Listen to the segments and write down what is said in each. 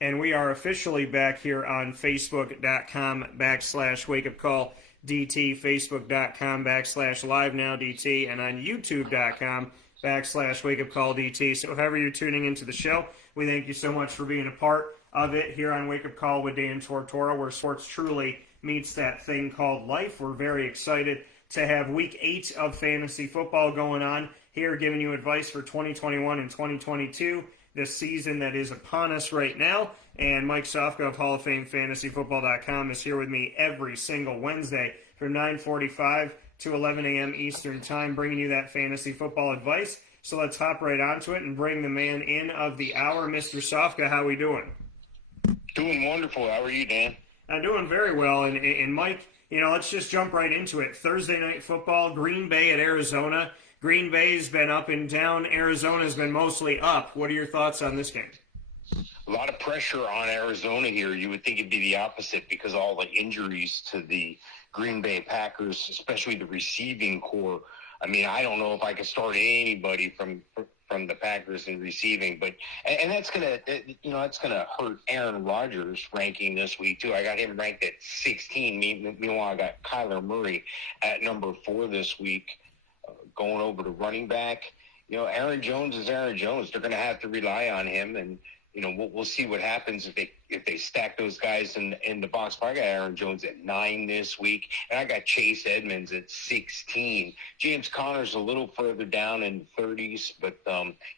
And we are officially back here on Facebook.com/WakeUpCallDT, Facebook.com/LiveNowDT, and on YouTube.com/WakeUpCallDT. So however you're tuning into the show, we thank you so much for being a part of it here on Wake Up Call with Dan Tortora, where sports truly meets that thing called life. We're very excited to have Week 8 of fantasy football going on here, giving you advice for 2021 and 2022, this season that is upon us right now. And Mike Sofka of Hall of Fame FantasyFootball.com is here with me every single Wednesday from 9:45 to 11 a.m. Eastern Time, bringing you that fantasy football advice. So let's hop right onto it and bring the man in of the hour, Mr. Sofka. How we doing? Doing wonderful. How are you, Dan? I'm doing very well. And Mike, let's just jump right into it. Thursday night football, Green Bay at Arizona. Green Bay's been up and down. Arizona's been mostly up. What are your thoughts on this game? A lot of pressure on Arizona here. You would think it'd be the opposite because all the injuries to the Green Bay Packers, especially the receiving core. I mean, I don't know if I could start anybody from the Packers in receiving, but that's gonna hurt Aaron Rodgers' ranking this week too. I got him ranked at 16. Meanwhile, I got Kyler Murray at number 4 this week. Going over to running back, Aaron Jones is Aaron Jones. They're going to have to rely on him, and we'll see what happens if they stack those guys in the box. I got Aaron Jones at 9 this week, and I got Chase Edmonds at 16. James Conner's a little further down in the 30s, but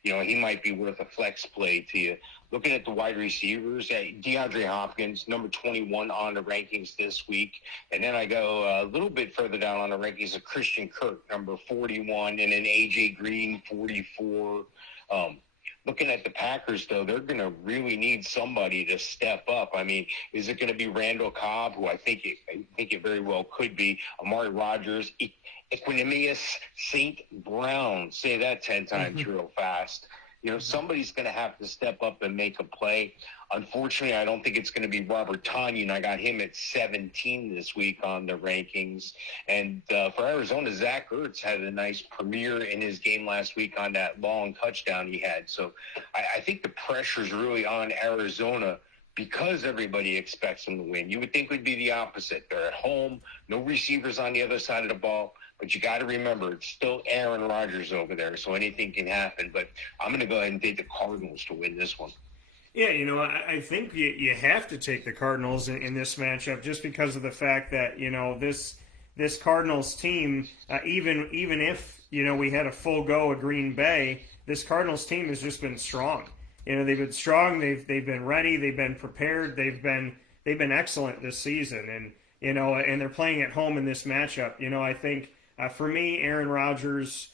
he might be worth a flex play to you. Looking at the wide receivers, Deandre Hopkins, number 21 on the rankings this week. And then I go a little bit further down on the rankings of Christian Kirk, number 41, and then A.J. Green, 44. Looking at the Packers, though, they're going to really need somebody to step up. I mean, is it going to be Randall Cobb, who I think it very well could be, Amari Rodgers, Equanimeous St. Brown, say that 10 times real fast. Somebody's going to have to step up and make a play. Unfortunately, I don't think it's going to be Robert Tonyan. I got him at 17 this week on the rankings. And for Arizona, Zach Ertz had a nice premiere in his game last week on that long touchdown he had. So I think the pressure's really on Arizona because everybody expects them to win. You would think it would be the opposite. They're at home, no receivers on the other side of the ball. But you got to remember, it's still Aaron Rodgers over there, so anything can happen. But I'm going to go ahead and take the Cardinals to win this one. Yeah, I think you have to take the Cardinals in this matchup just because of the fact that, this Cardinals team, even if, we had a full go at Green Bay, this Cardinals team has just been strong. They've been strong, they've been ready, they've been prepared, they've been excellent this season. And, and they're playing at home in this matchup. I think... for me, Aaron Rodgers,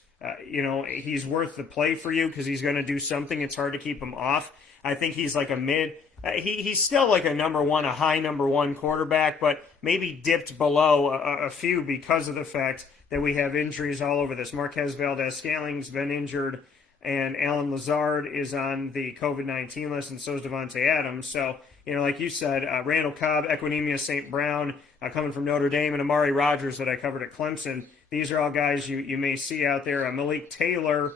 he's worth the play for you because he's going to do something. It's hard to keep him off. I think he's like a mid. He's still like a high number one quarterback, but maybe dipped below a few because of the fact that we have injuries all over this. Marquez Valdez-Scantling been injured, and Alan Lazard is on the COVID-19 list, and so is Devontae Adams. So, like you said, Randall Cobb, Equanimeous St. Brown, coming from Notre Dame, and Amari Rodgers that I covered at Clemson. These are all guys you may see out there. Malik Taylor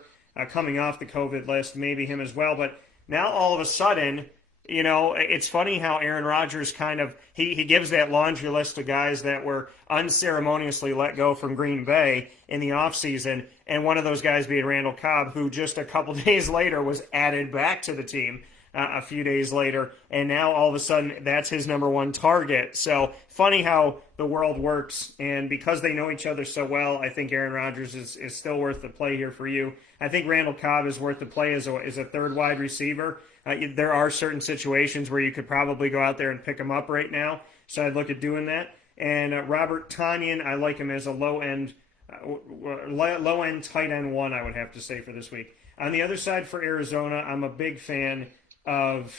coming off the COVID list, maybe him as well. But now all of a sudden, it's funny how Aaron Rodgers kind of, he gives that laundry list of guys that were unceremoniously let go from Green Bay in the offseason, and one of those guys being Randall Cobb, who just a couple days later was added back to the team. A few days later, and now all of a sudden that's his number one target. So funny how the world works, and because they know each other so well, I think Aaron Rodgers is still worth the play here for you. I think Randall Cobb is worth the play as a third wide receiver. There are certain situations where you could probably go out there and pick him up right now, so I'd look at doing that. And Robert Tonyan, I like him as a low-end tight end one, I would have to say, for this week. On the other side for Arizona, I'm a big fan of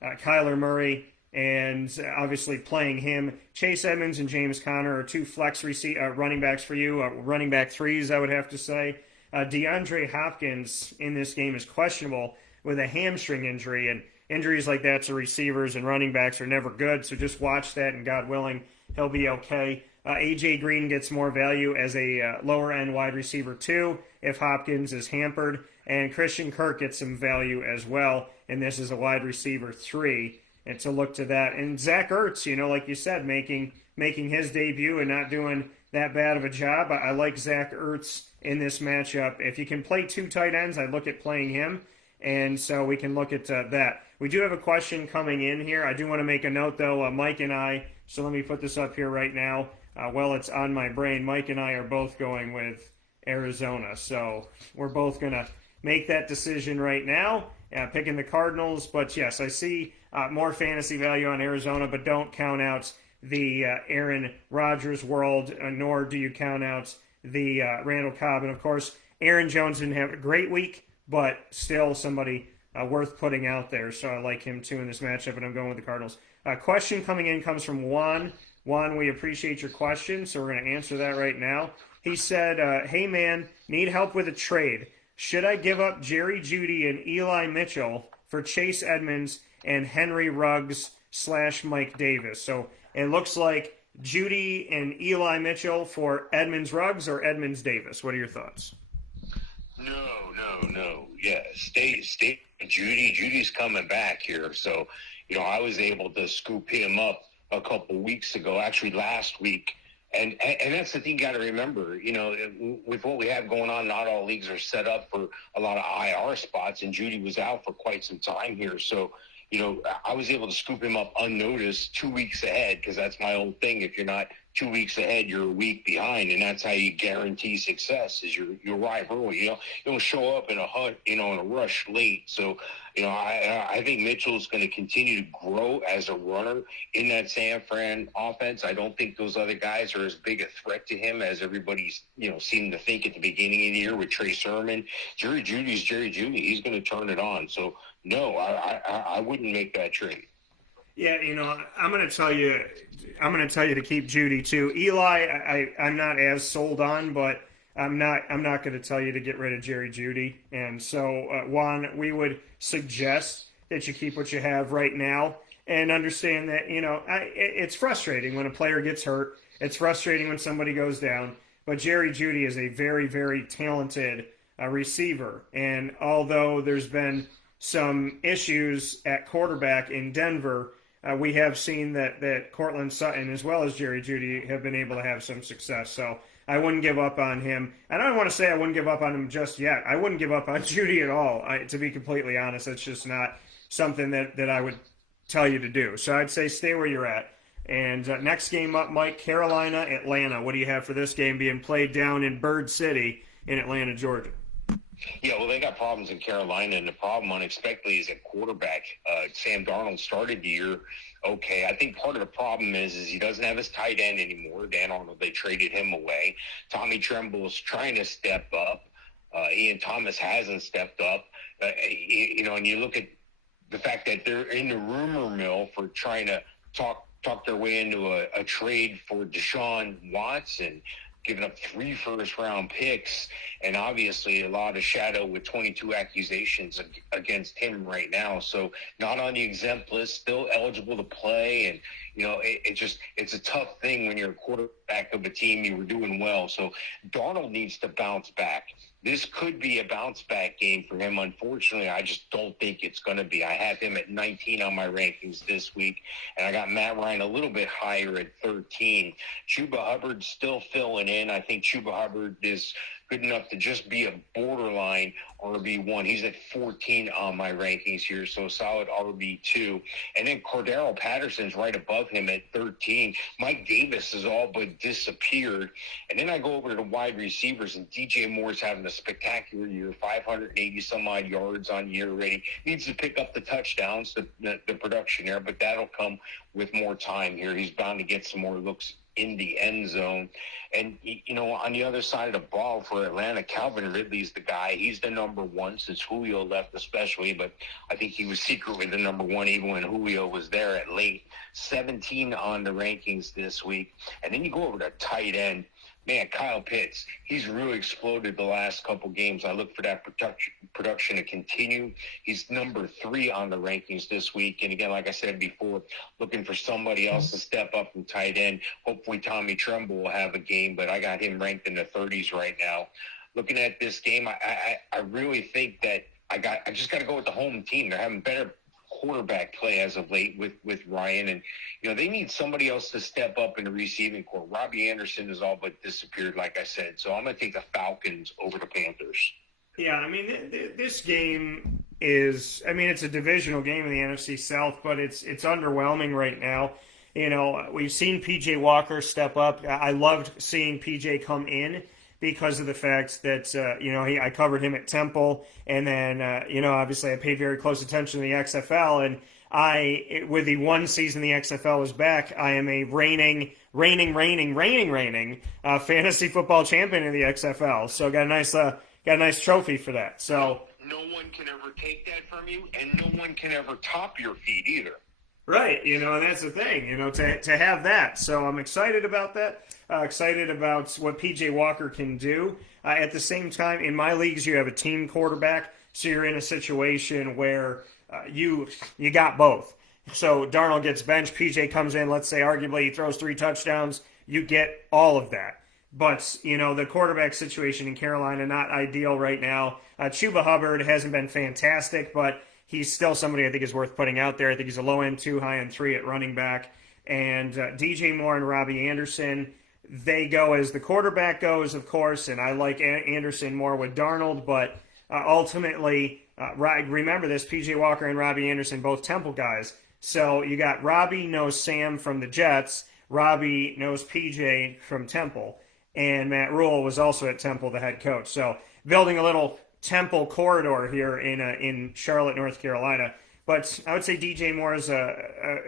Kyler Murray, and obviously playing him. Chase Edmonds and James Conner are two flex running backs for you, running back threes, I would have to say. Deandre Hopkins in this game is questionable with a hamstring injury, and injuries like that to receivers and running backs are never good, so just watch that, and God willing, he'll be okay. A.J. Green gets more value as a lower-end wide receiver, too, if Hopkins is hampered. And Christian Kirk gets some value as well, and this is a wide receiver 3. and to look to that. And Zach Ertz, like you said, making his debut and not doing that bad of a job. I like Zach Ertz in this matchup. If you can play two tight ends, I'd look at playing him. And so we can look at that. We do have a question coming in here. I do want to make a note, though. Mike and I, so let me put this up here right now. It's on my brain. Mike and I are both going with Arizona. So we're both going to make that decision right now, picking the Cardinals. But, yes, I see more fantasy value on Arizona, but don't count out the Aaron Rodgers world, nor do you count out the Randall Cobb. And, of course, Aaron Jones didn't have a great week, but still somebody worth putting out there. So I like him, too, in this matchup, and I'm going with the Cardinals. Question coming in comes from Juan. Juan, we appreciate your question, so we're going to answer that right now. He said, hey, man, need help with a trade. Should I give up Jerry Jeudy and Eli Mitchell for Chase Edmonds and Henry Ruggs / Mike Davis? So it looks like Jeudy and Eli Mitchell for Edmonds Ruggs or Edmonds Davis. What are your thoughts? No. Yeah, stay. Judy's coming back here. So, I was able to scoop him up a couple weeks ago, actually last week. And that's the thing you got to remember, with what we have going on, not all leagues are set up for a lot of IR spots, and Jeudy was out for quite some time here. So, I was able to scoop him up unnoticed 2 weeks ahead, because that's my old thing. If you're not 2 weeks ahead, you're a week behind, and that's how you guarantee success, is you arrive early. You don't show up in a rush late. So, I think Mitchell's going to continue to grow as a runner in that San Fran offense. I don't think those other guys are as big a threat to him as everybody's, seemed to think at the beginning of the year with Trey Sermon. Jerry Jeudy's Jerry Jeudy. He's going to turn it on. So, no, I wouldn't make that trade. Yeah, I'm going to tell you to keep Jeudy too. Eli, I'm not as sold on, but I'm not going to tell you to get rid of Jerry Jeudy. And so, Juan, we would suggest that you keep what you have right now and understand that it's frustrating when a player gets hurt. It's frustrating when somebody goes down. But Jerry Jeudy is a very, very talented receiver, and although there's been some issues at quarterback in Denver, we have seen that Cortland Sutton as well as Jerry Jeudy have been able to have some success. So I wouldn't give up on him. And I don't want to say I wouldn't give up on him just yet. I wouldn't give up on Jeudy at all, to be completely honest. That's just not something that I would tell you to do. So I'd say stay where you're at. And next game up, Mike, Carolina, Atlanta. What do you have for this game being played down in Bird City in Atlanta, Georgia? Yeah, well, they got problems in Carolina, and the problem unexpectedly is at quarterback. Sam Darnold started the year okay. I think part of the problem is he doesn't have his tight end anymore. Dan Arnold, they traded him away. Tommy Tremble is trying to step up. Ian Thomas hasn't stepped up. And you look at the fact that they're in the rumor mill for trying to talk their way into a trade for Deshaun Watson, giving up 3 first-round picks, and obviously a lot of shadow with 22 accusations against him right now. So not on the exempt list, still eligible to play. And, it's a tough thing when you're a quarterback of a team you were doing well. So Darnold needs to bounce back. This could be a bounce-back game for him. Unfortunately, I just don't think it's going to be. I have him at 19 on my rankings this week, and I got Matt Ryan a little bit higher at 13. Chuba Hubbard still filling in. I think Chuba Hubbard is good enough to just be a borderline RB1. He's at 14 on my rankings here, so solid RB2. And then Cordero Patterson's right above him at 13. Mike Davis has all but disappeared. And then I go over to the wide receivers, and DJ Moore's having a spectacular year, 580-some-odd yards on year already. Needs to pick up the touchdowns, the production there, but that'll come with more time here. He's bound to get some more looks in the end zone. And, on the other side of the ball for Atlanta, Calvin Ridley's the guy. He's the number one since Julio left especially, but I think he was secretly the number one even when Julio was there at late. 17 on the rankings this week. And then you go over to tight end. Man, Kyle Pitts, he's really exploded the last couple games. I look for that production to continue. He's number 3 on the rankings this week. And again, like I said before, looking for somebody else to step up from tight end. Hopefully Tommy Tremble will have a game, but I got him ranked in the 30s right now. Looking at this game, I really think that I just got to go with the home team. They're having better quarterback play as of late with Ryan. And, they need somebody else to step up in the receiving corps. Robbie Anderson has all but disappeared, like I said. So I'm going to take the Falcons over the Panthers. Yeah, I mean, this game is, it's a divisional game in the NFC South, but it's underwhelming right now. We've seen P.J. Walker step up. I loved seeing P.J. come in because of the fact that, I covered him at Temple, and then, obviously I paid very close attention to the XFL, and with the one season the XFL was back, I am a reigning fantasy football champion in the XFL. So got a nice trophy for that. So no one can ever take that from you, and no one can ever top your feat either. Right, and that's the thing, to have that. So I'm excited about that. Excited about what P.J. Walker can do. At the same time, in my leagues, you have a team quarterback, so you're in a situation where you got both. So Darnold gets benched, P.J. comes in, let's say arguably he throws 3 touchdowns, you get all of that. But, the quarterback situation in Carolina, not ideal right now. Chuba Hubbard hasn't been fantastic, but he's still somebody I think is worth putting out there. I think he's a low-end 2, high-end 3 at running back. And DJ Moore and Robbie Anderson, they go as the quarterback goes, of course, and I like Anderson more with Darnold, but ultimately, remember this, P.J. Walker and Robbie Anderson, both Temple guys. So you got Robbie knows Sam from the Jets, Robbie knows P.J. from Temple, and Matt Rule was also at Temple, the head coach. So building a little Temple corridor here in Charlotte, North Carolina. But I would say DJ Moore is a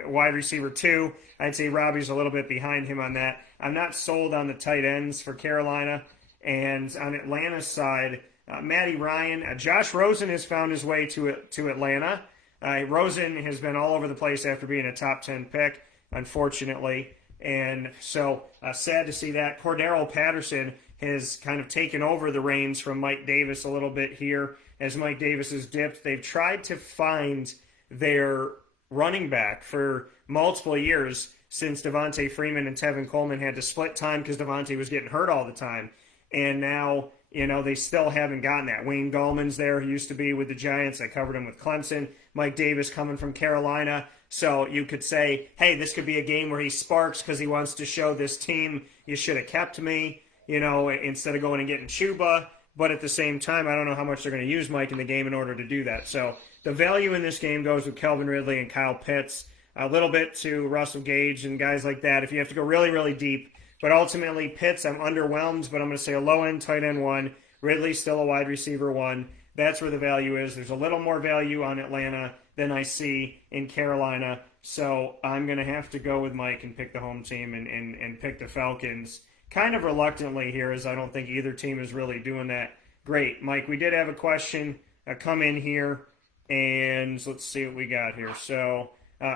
wide receiver 2. I'd say Robbie's a little bit behind him on that. I'm not sold on the tight ends for Carolina. And on Atlanta's side, Matty Ryan, Josh Rosen has found his way to Atlanta. Rosen has been all over the place after being a top 10 pick, unfortunately. And so sad to see that. Cordero Patterson has kind of taken over the reins from Mike Davis a little bit here. As Mike Davis has dipped, they've tried to find their running back for multiple years since Devonta Freeman and Tevin Coleman had to split time because Devonta was getting hurt all the time. And now, they still haven't gotten that. Wayne Gallman's there, who used to be with the Giants. I covered him with Clemson. Mike Davis coming from Carolina. So you could say, hey, this could be a game where he sparks because he wants to show this team, you should have kept me, instead of going and getting Chuba. But at the same time, I don't know how much they're going to use Mike in the game in order to do that. So the value in this game goes with Calvin Ridley and Kyle Pitts, a little bit to Russell Gage and guys like that if you have to go really, really deep. But ultimately, Pitts, I'm underwhelmed, but I'm going to say a low-end tight end 1. Ridley still a wide receiver 1. That's where the value is. There's a little more value on Atlanta than I see in Carolina. So I'm going to have to go with Mike and pick the home team and pick the Falcons. Kind of reluctantly here, as I don't think either team is really doing that great. Mike, we did have a question come in here, and let's see what we got here. So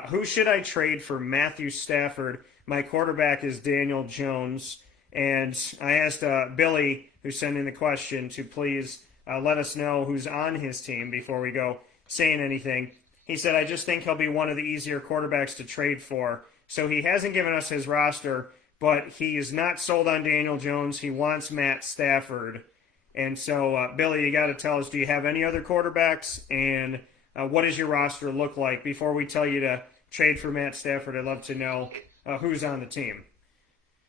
who should I trade for Matthew Stafford? My quarterback is Daniel Jones. And I asked Billy, who sent in the question, to please let us know who's on his team before we go saying anything. He said, I just think he'll be one of the easier quarterbacks to trade for. So he hasn't given us his roster, but he is not sold on Daniel Jones. He wants Matt Stafford. And so, Billy, you got to tell us, do you have any other quarterbacks? And what does your roster look like? Before we tell you to trade for Matt Stafford, I'd love to know who's on the team.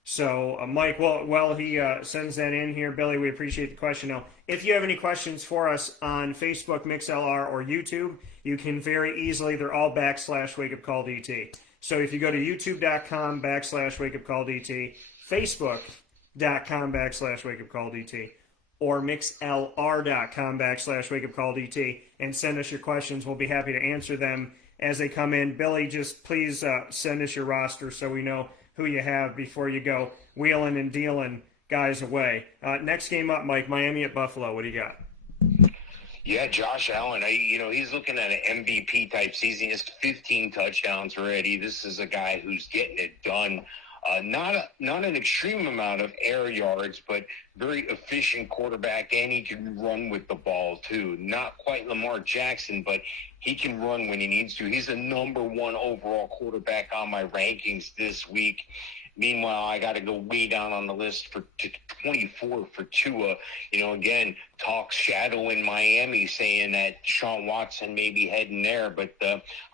So, Mike, well, he sends that in here. Billy, we appreciate the question. Now, if you have any questions for us on Facebook, MixLR, or YouTube, you can very easily, they're all /WakeUpCallDT. So if you go to youtube.com /WakeUpCallDT, facebook.com /WakeUpCallDT, or mixlr.com /WakeUpCallDT, and send us your questions, we'll be happy to answer them as they come in. Billy, just please send us your roster so we know who you have before you go wheeling and dealing guys away. Next game up, Mike, Miami at Buffalo. What do you got? Yeah, Josh Allen, he's looking at an MVP type season. He has 15 touchdowns already. This is a guy who's getting it done. Not an extreme amount of air yards, but very efficient quarterback, and he can run with the ball too. Not quite Lamar Jackson, but he can run when he needs to. He's the number 1 overall quarterback on my rankings this week. Meanwhile, I got to go way down on the list to 24 for Tua. Again, talks shadowing Miami, saying that Sean Watson may be heading there. But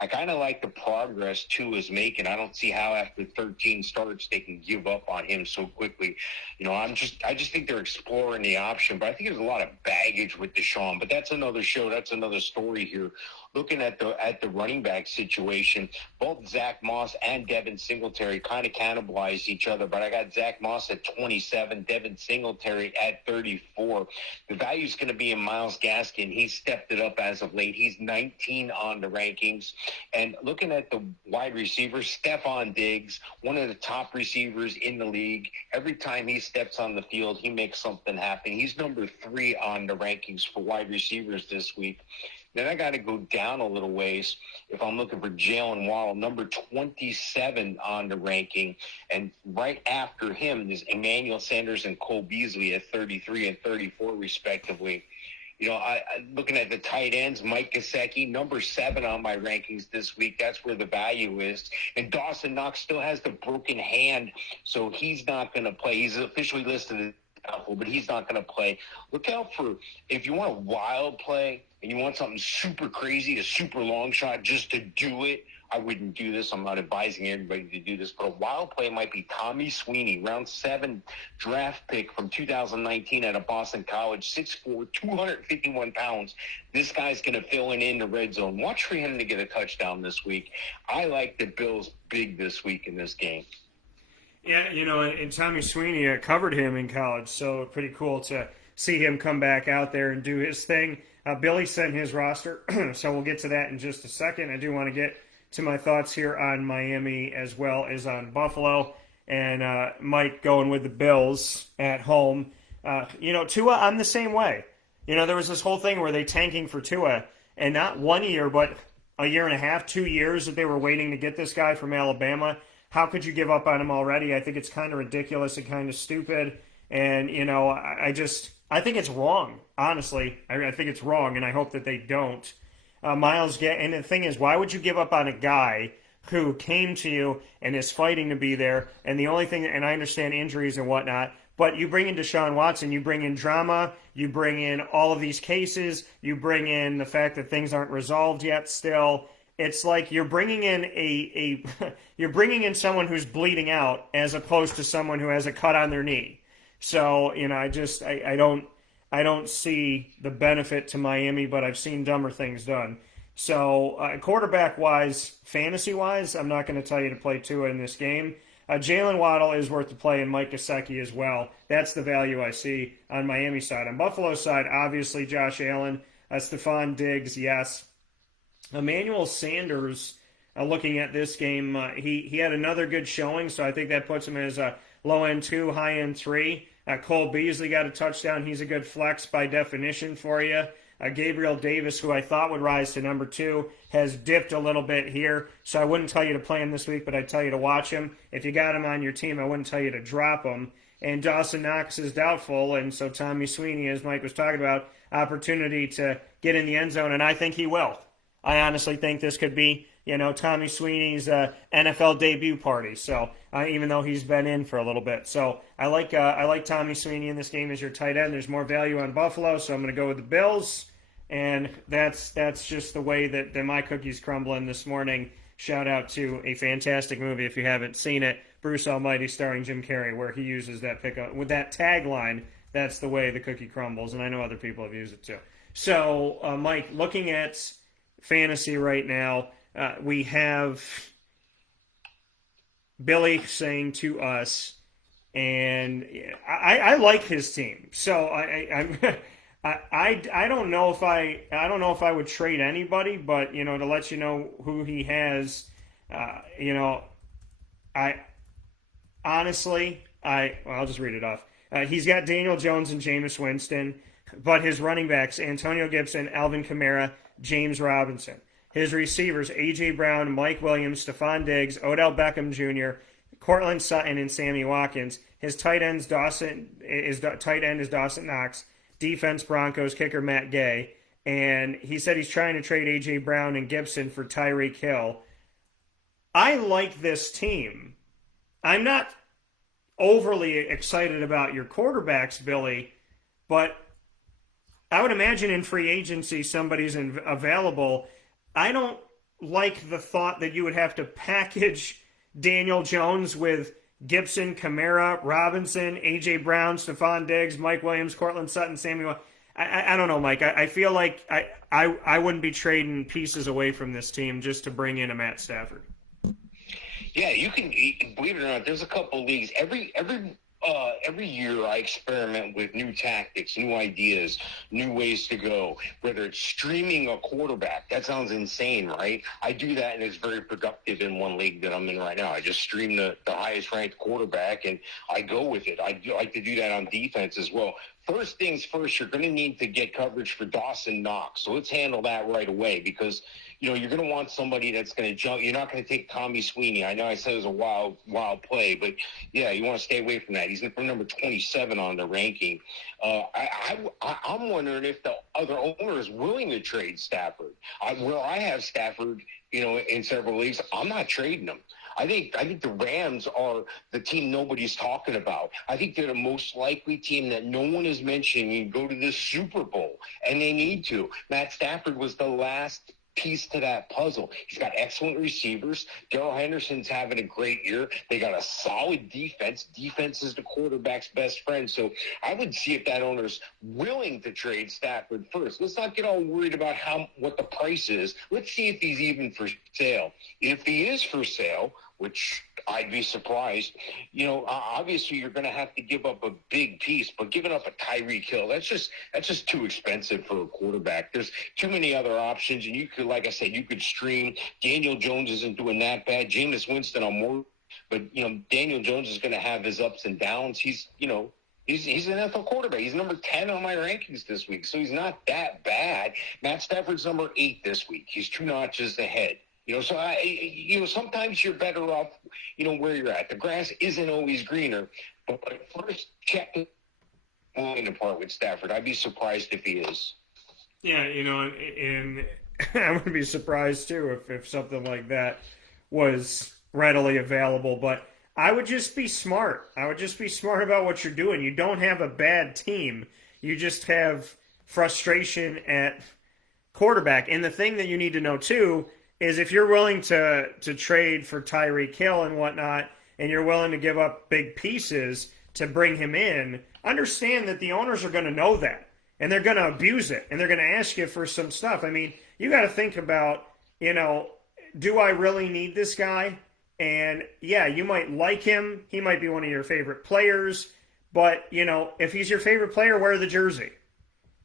I kind of like the progress Tua's making. I don't see how after 13 starts they can give up on him so quickly. I just think they're exploring the option. But I think there's a lot of baggage with Deshaun. But that's another show. That's another story here. Looking at the running back situation, both Zach Moss and Devin Singletary kind of cannibalize each other, but I got Zach Moss at 27, Devin Singletary at 34. The value is going to be in Myles Gaskin. He's stepped it up as of late. He's 19 on the rankings. And looking at the wide receivers, Stephan Diggs, one of the top receivers in the league. Every time he steps on the field, he makes something happen. He's number 3 on the rankings for wide receivers this week. Then I got to go down a little ways if I'm looking for Jalen Waddle, number 27 on the ranking. And right after him is Emmanuel Sanders and Cole Beasley at 33 and 34, respectively. Looking at the tight ends, Mike Gesicki, number 7 on my rankings this week. That's where the value is. And Dawson Knox still has the broken hand, so he's not going to play. He's officially listed as doubtful, but he's not going to play. Look out for, if you want a wild play and you want something super crazy, a super long shot just to do it, I wouldn't do this. I'm not advising everybody to do this, but a wild play might be Tommy Sweeney, round 7 draft pick from 2019 out of Boston College, 6'4", 251 pounds. This guy's going to fill in the red zone. Watch for him to get a touchdown this week. I like the Bills big this week in this game. Yeah, and Tommy Sweeney covered him in college, so pretty cool to see him come back out there and do his thing. Billy sent his roster, so we'll get to that in just a second. I do want to get to my thoughts here on Miami as well as on Buffalo, and Mike going with the Bills at home. Tua, I'm the same way. There was this whole thing where they tanking for Tua, and not 1 year, but a year and a half, 2 years that they were waiting to get this guy from Alabama. How could you give up on him already? I think it's kind of ridiculous and kind of stupid. And, I think it's wrong, honestly. I think it's wrong, and I hope that they don't. And the thing is, why would you give up on a guy who came to you and is fighting to be there? And the only thing, and I understand injuries and whatnot, but you bring in Deshaun Watson, you bring in drama, you bring in all of these cases, you bring in the fact that things aren't resolved yet still. It's like you're bringing in you're bringing in someone who's bleeding out as opposed to someone who has a cut on their knee. So, I don't see the benefit to Miami, but I've seen dumber things done. So, quarterback-wise, fantasy-wise, I'm not going to tell you to play Tua in this game. Jalen Waddle is worth the play, and Mike Gesicki as well. That's the value I see on Miami side. On Buffalo side, obviously Josh Allen, Stephan Diggs, yes. Emmanuel Sanders, looking at this game, he had another good showing, so I think that puts him as a low-end 2, high-end 3. Cole Beasley got a touchdown. He's a good flex by definition for you. Gabriel Davis, who I thought would rise to number 2, has dipped a little bit here, so I wouldn't tell you to play him this week, but I'd tell you to watch him. If you got him on your team, I wouldn't tell you to drop him. And Dawson Knox is doubtful, and so Tommy Sweeney, as Mike was talking about, opportunity to get in the end zone, and I think he will. I honestly think this could be, Tommy Sweeney's NFL debut party. So even though he's been in for a little bit, so I like Tommy Sweeney in this game as your tight end. There's more value on Buffalo, so I'm going to go with the Bills, and that's just the way that my cookies crumbling this morning. Shout out to a fantastic movie if you haven't seen it, Bruce Almighty, starring Jim Carrey, where he uses that pickup with that tagline. That's the way the cookie crumbles, and I know other people have used it too. So Mike, looking at fantasy right now, we have Billy saying to us, and I like his team. So I don't know if I would trade anybody, but to let you know who he has, I honestly I'll just read it off. He's got Daniel Jones and Jameis Winston, but his running backs Antonio Gibson, Alvin Kamara, James Robinson. His receivers, A.J. Brown, Mike Williams, Stephan Diggs, Odell Beckham Jr., Cortland Sutton, and Sammy Watkins. His tight end is Dawson Knox. Defense, Broncos. Kicker, Matt Gay. And he said he's trying to trade A.J. Brown and Gibson for Tyrique Hill. I like this team. I'm not overly excited about your quarterbacks, Billy, but I would imagine in free agency somebody's available. I don't like the thought that you would have to package Daniel Jones with Gibson, Kamara, Robinson, A.J. Brown, Stephon Diggs, Mike Williams, Cortland Sutton, Samuel. I don't know, Mike. I feel like I wouldn't be trading pieces away from this team just to bring in a Matt Stafford. Yeah, you can, believe it or not, there's a couple leagues. Every year I experiment with new tactics, new ideas, new ways to go, whether it's streaming a quarterback. That sounds insane, right? I do that, and it's very productive in one league that I'm in right now. I just stream the highest-ranked quarterback, and I go with it. I like to do that on defense as well. First things first, you're going to need to get coverage for Dawson Knox. So let's handle that right away because, you're going to want somebody that's going to jump. You're not going to take Tommy Sweeney. I know I said it was a wild play, but, yeah, you want to stay away from that. He's from number 27 on the ranking. I'm wondering if the other owner is willing to trade Stafford. Where I have Stafford, in several leagues, I'm not trading him. I think the Rams are the team nobody's talking about. I think they're the most likely team that no one is mentioning and go to this Super Bowl, and they need to. Matt Stafford was the last piece to that puzzle. He's got excellent receivers. Darrell Henderson's having a great year. They got a solid defense. Defense is the quarterback's best friend. So I would see if that owner's willing to trade Stafford first. Let's not get all worried about what the price is. Let's see if he's even for sale. If he is for sale, which I'd be surprised, obviously you're going to have to give up a big piece, but giving up a Tyrique Hill, that's just too expensive for a quarterback. There's too many other options, and you could, like I said, you could stream. Daniel Jones isn't doing that bad. Jameis Winston on more, but, Daniel Jones is going to have his ups and downs. He's an NFL quarterback. He's number 10 on my rankings this week, so he's not that bad. Matt Stafford's number 8 this week. He's 2 notches ahead. So sometimes you're better off, where you're at. The grass isn't always greener, but first check the line apart with Stafford. I'd be surprised if he is. Yeah, and I would be surprised too if something like that was readily available. But I would just be smart. I would just be smart about what you're doing. You don't have a bad team. You just have frustration at quarterback. And the thing that you need to know too is if you're willing to trade for Tyreek Hill and whatnot, and you're willing to give up big pieces to bring him in, understand that the owners are going to know that, and they're going to abuse it, and they're going to ask you for some stuff. I mean, you got to think about, do I really need this guy? And, yeah, you might like him. He might be one of your favorite players. But, if he's your favorite player, wear the jersey.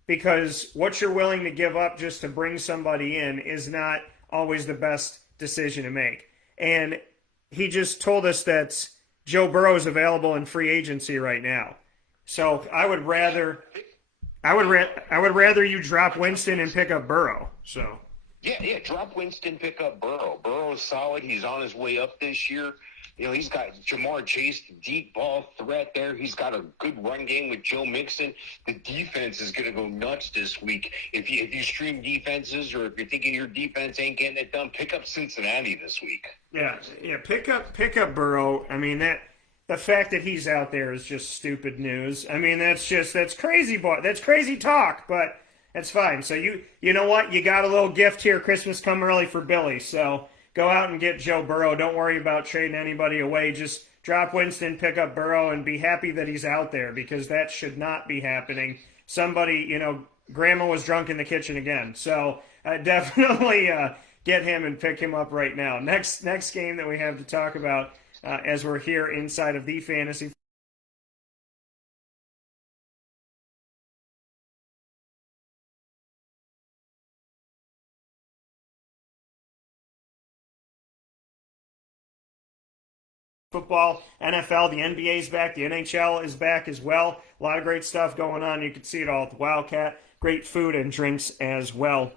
Because what you're willing to give up just to bring somebody in is not always the best decision to make. And he just told us that Joe Burrow is available in free agency right now. So I would rather you drop Winston and pick up Burrow. So yeah, drop Winston, pick up Burrow. Burrow's solid. He's on his way up this year. He's got Jamar Chase, the deep ball threat there. He's got a good run game with Joe Mixon. The defense is going to go nuts this week. If you stream defenses, or if you're thinking your defense ain't getting it done, pick up Cincinnati this week. Yeah, pick up Burrow. I mean, the fact that he's out there is just stupid news. I mean, that's crazy, boy. That's crazy talk, but that's fine. So you know what? You got a little gift here. Christmas come early for Billy. So go out and get Joe Burrow. Don't worry about trading anybody away. Just drop Winston, pick up Burrow, and be happy that he's out there, because that should not be happening. Somebody, Grandma was drunk in the kitchen again. So definitely get him and pick him up right now. Next game that we have to talk about as we're here inside of the Fantasy Football, NFL, the NBA is back, the NHL is back as well. A lot of great stuff going on. You can see it all at the Wildcat. Great food and drinks as well.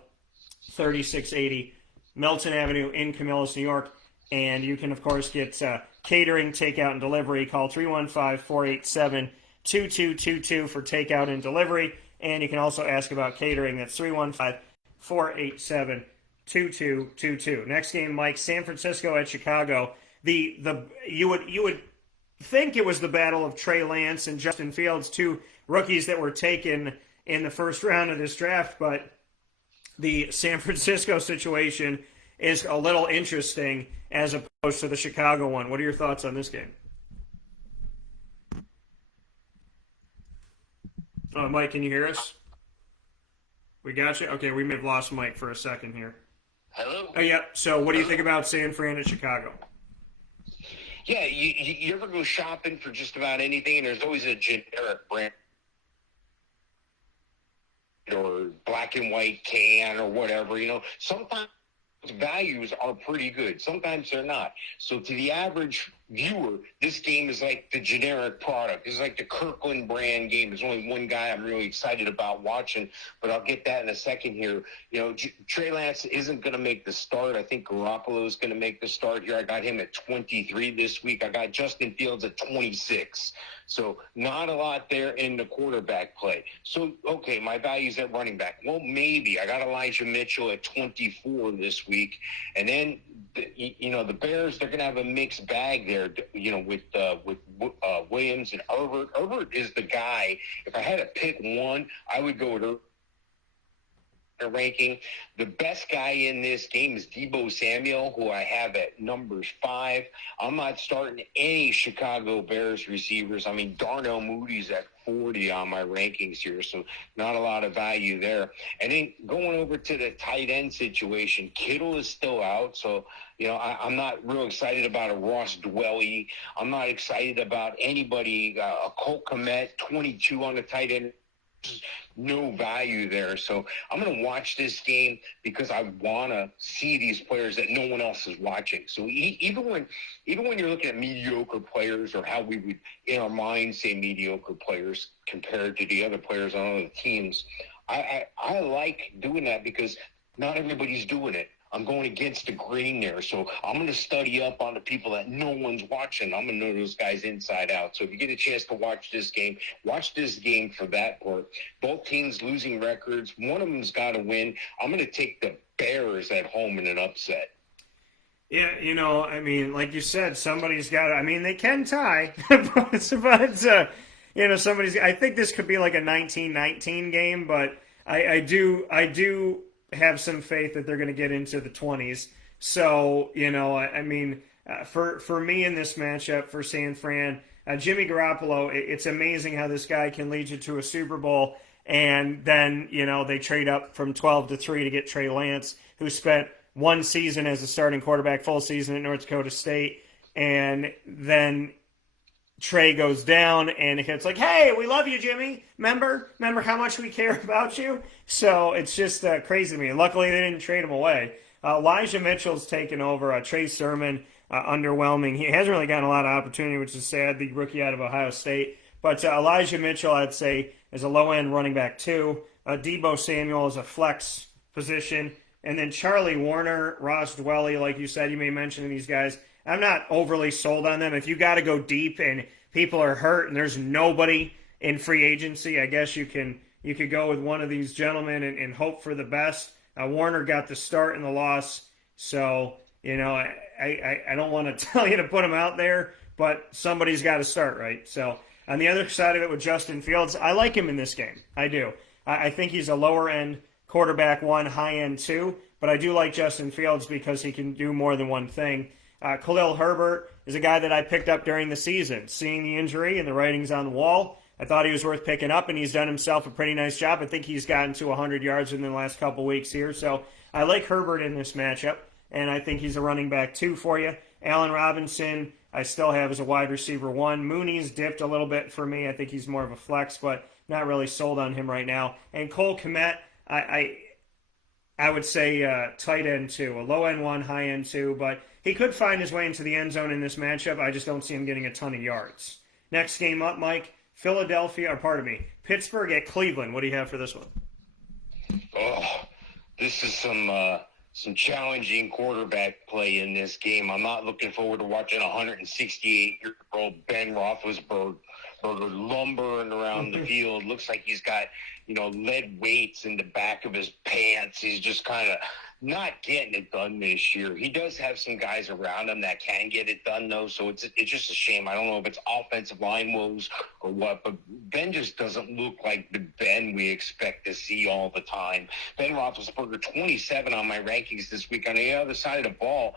3680 Milton Avenue in Camillus, New York. And you can, of course, get catering, takeout, and delivery. Call 315-487-2222 for takeout and delivery. And you can also ask about catering. That's 315-487-2222. Next game, Mike, San Francisco at Chicago. You would think it was the battle of Trey Lance and Justin Fields, two rookies that were taken in the first round of this draft, but the San Francisco situation is a little interesting as opposed to the Chicago one. What are your thoughts on this game? Mike, can you hear us? We got you? Okay, we may have lost Mike for a second here. Hello? Oh, yeah. So what do you think about San Fran at Chicago? Yeah, you ever go shopping for just about anything, and there's always a generic brand or black and white can or whatever, sometimes values are pretty good. Sometimes they're not. So to the average viewer, this game is like the generic product. It's like the Kirkland brand game. There's only one guy I'm really excited about watching, but I'll get that in a second here. Trey Lance isn't going to make the start. I think Garoppolo is going to make the start here. I got him at 23 this week. I got Justin Fields at 26. So not a lot there in the quarterback play. So, okay, my value's at running back. Well, maybe. I got Elijah Mitchell at 24 this week. And then, the Bears, they're going to have a mixed bag there, with Williams and Herbert. Herbert is the guy. If I had to pick one, I would go with ranking. The best guy in this game is Deebo Samuel, who I have at numbers 5. I'm not starting any Chicago Bears receivers. I mean, Darnell Moody's at 40 on my rankings here, so not a lot of value there. And then going over to the tight end situation, Kittle is still out, so I'm not real excited about a Ross Dwelly. I'm not excited about anybody. A Colt Kmet, 22 on the tight end. No value there. So I'm going to watch this game because I want to see these players that no one else is watching. So even when you're looking at mediocre players, or how we would in our minds say mediocre players compared to the other players on other teams, I like doing that because not everybody's doing it. I'm going against the grain there. So I'm going to study up on the people that no one's watching. I'm going to know those guys inside out. So if you get a chance to watch this game for that part. Both teams losing records. One of them's got to win. I'm going to take the Bears at home in an upset. Yeah, like you said, somebody's got to. I mean, they can tie. but somebody's. I think this could be like a 19-19 game, but I do have some faith that they're going to get into the 20s. So, for me in this matchup for San Fran, Jimmy Garoppolo, it's amazing how this guy can lead you to a Super Bowl, and then, they trade up from 12-3 to get Trey Lance, who spent one season as a starting quarterback, full season at North Dakota State, and then Trey goes down, and it's like, hey, we love you, Jimmy. Remember how much we care about you? So it's just crazy to me. Luckily, they didn't trade him away. Elijah Mitchell's taken over. Trey Sermon, underwhelming. He hasn't really gotten a lot of opportunity, which is sad, the rookie out of Ohio State. But Elijah Mitchell, I'd say, is a low-end running back, too. Deebo Samuel is a flex position. And then Charlie Warner, Ross Dwelly, like you said, you may mention these guys. I'm not overly sold on them. If you got to go deep and people are hurt and there's nobody in free agency, I guess you could go with one of these gentlemen and hope for the best. Warner got the start in the loss, so I don't want to tell you to put him out there, but somebody's got to start, right? So on the other side of it with Justin Fields, I like him in this game. I do. I think he's a lower end quarterback 1, high end 2, but I do like Justin Fields because he can do more than one thing. Khalil Herbert is a guy that I picked up during the season. Seeing the injury and the writings on the wall, I thought he was worth picking up, and he's done himself a pretty nice job. I think he's gotten to 100 yards in the last couple weeks here. So I like Herbert in this matchup, and I think he's a running back 2 for you. Allen Robinson, I still have as a wide receiver 1. Mooney's dipped a little bit for me. I think he's more of a flex, but not really sold on him right now. And Cole Kmet, I would say tight end 2, a low end 1, high end 2, but he could find his way into the end zone in this matchup. I just don't see him getting a ton of yards. Next game up, Mike, Pittsburgh at Cleveland. What do you have for this one? Oh, this is some challenging quarterback play in this game. I'm not looking forward to watching 168-year-old Ben Roethlisberger lumbering around the field. Looks like he's got, lead weights in the back of his pants. He's just kind of not getting it done this year. He does have some guys around him that can get it done, though, so it's just a shame. I don't know if it's offensive line woes or what, but Ben just doesn't look like the Ben we expect to see all the time. Ben Roethlisberger, 27 on my rankings this week. On the other side of the ball,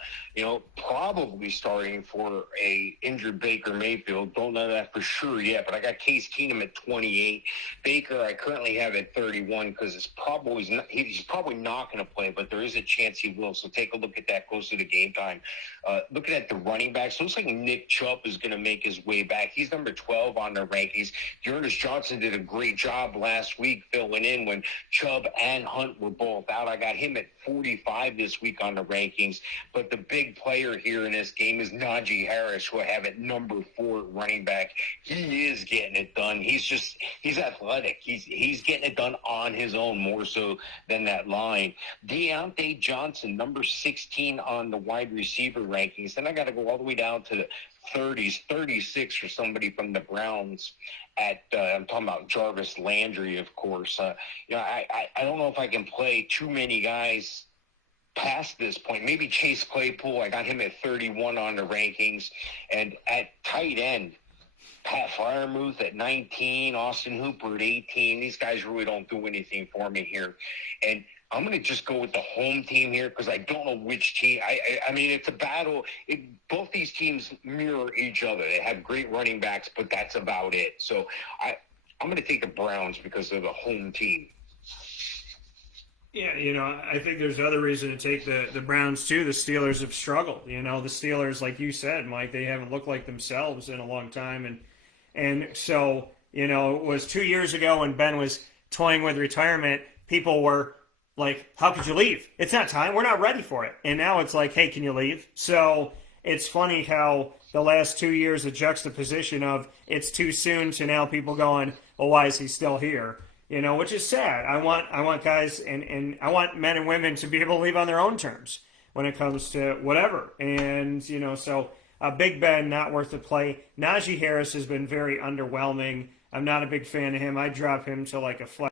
probably starting for a injured Baker Mayfield. Don't know that for sure yet, but I got Case Keenum at 28. Baker I currently have at 31 because he's probably not going to play, but there is a chance he will. So take a look at that close to the game time. Looking at the running backs, looks like Nick Chubb is going to make his way back. He's number 12 on their rankings. Dearness Johnson did a great job last week filling in when Chubb and Hunt were both out. I got him at 45 this week on the rankings. But the big player here in this game is Naji Harris, who I have at number 4 running back. He is getting it done. He's athletic. He's getting it done on his own more so than that line. Deontay Johnson, number 16 on the wide receiver rankings. Then I got to go all the way down to the 30s, 36 for somebody from the Browns at, I'm talking about Jarvis Landry, of course. I don't know if I can play too many guys past this point. Maybe Chase Claypool, I got him at 31 on the rankings. And at tight end, Pat Freiermuth at 19, Austin Hooper at 18. These guys really don't do anything for me here. And I'm going to just go with the home team here because I don't know which team. I mean, it's a battle. Both these teams mirror each other. They have great running backs, but that's about it. So I'm going to take the Browns because they're the home team. Yeah, I think there's other reason to take the Browns too. The Steelers have struggled. The Steelers, like you said, Mike, they haven't looked like themselves in a long time. And so, it was 2 years ago when Ben was toying with retirement, people were like, how could you leave? It's not time. We're not ready for it. And now it's like, hey, can you leave? So it's funny how the last 2 years, the juxtaposition of it's too soon to now people going, well, why is he still here? Which is sad. I want guys and I want men and women to be able to leave on their own terms when it comes to whatever. And, so Big Ben, not worth the play. Naji Harris has been very underwhelming. I'm not a big fan of him. I drop him to like a flex.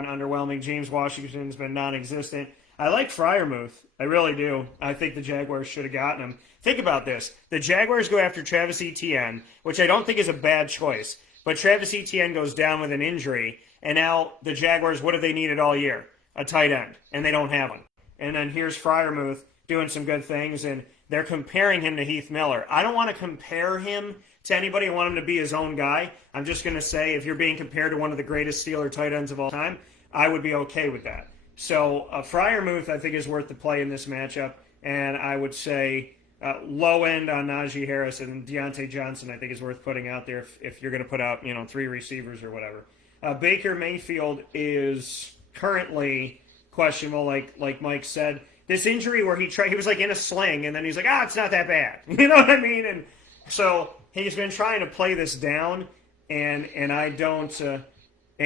Underwhelming. James Washington's been non-existent. I like Freiermuth. I really do. I think the Jaguars should have gotten him. Think about this. The Jaguars go after Travis Etienne, which I don't think is a bad choice. But Travis Etienne goes down with an injury, and now the Jaguars, what have they needed all year? A tight end, and they don't have one. And then here's Freiermuth doing some good things, and they're comparing him to Heath Miller. I don't want to compare him to anybody. I want him to be his own guy. I'm just going to say if you're being compared to one of the greatest Steeler tight ends of all time, I would be okay with that. So Freiermuth, I think, is worth the play in this matchup. And I would say low end on Naji Harris and Deontay Johnson, I think, is worth putting out there if you're going to put out 3 receivers or whatever. Baker Mayfield is currently questionable, like Mike said. This injury where he was like in a sling, and then he's like, it's not that bad. You know what I mean? And so he's been trying to play this down, and I don't...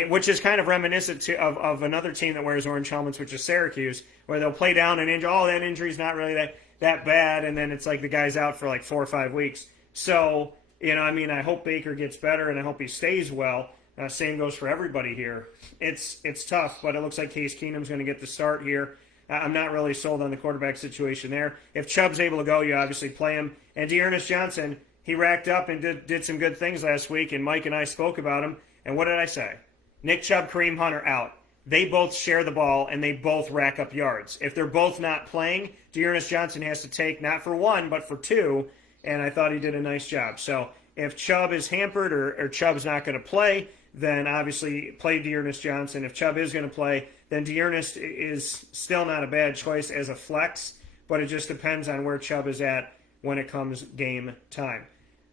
which is kind of reminiscent of another team that wears orange helmets, which is Syracuse, where they'll play down an injury. Oh, that injury's not really that bad, and then it's like the guy's out for like 4 or 5 weeks. So, I hope Baker gets better, and I hope he stays well. Same goes for everybody here. It's tough, but it looks like Case Keenum's going to get the start here. I'm not really sold on the quarterback situation there. If Chubb's able to go, you obviously play him. And Dearness Johnson, he racked up and did some good things last week, and Mike and I spoke about him. And what did I say? Nick Chubb, Kareem Hunt are out. They both share the ball, and they both rack up yards. If they're both not playing, Dearness Johnson has to take not for 1, but for 2, and I thought he did a nice job. So if Chubb is hampered or Chubb's not going to play, then obviously play Dearness Johnson. If Chubb is going to play, then Dearness is still not a bad choice as a flex, but it just depends on where Chubb is at when it comes game time.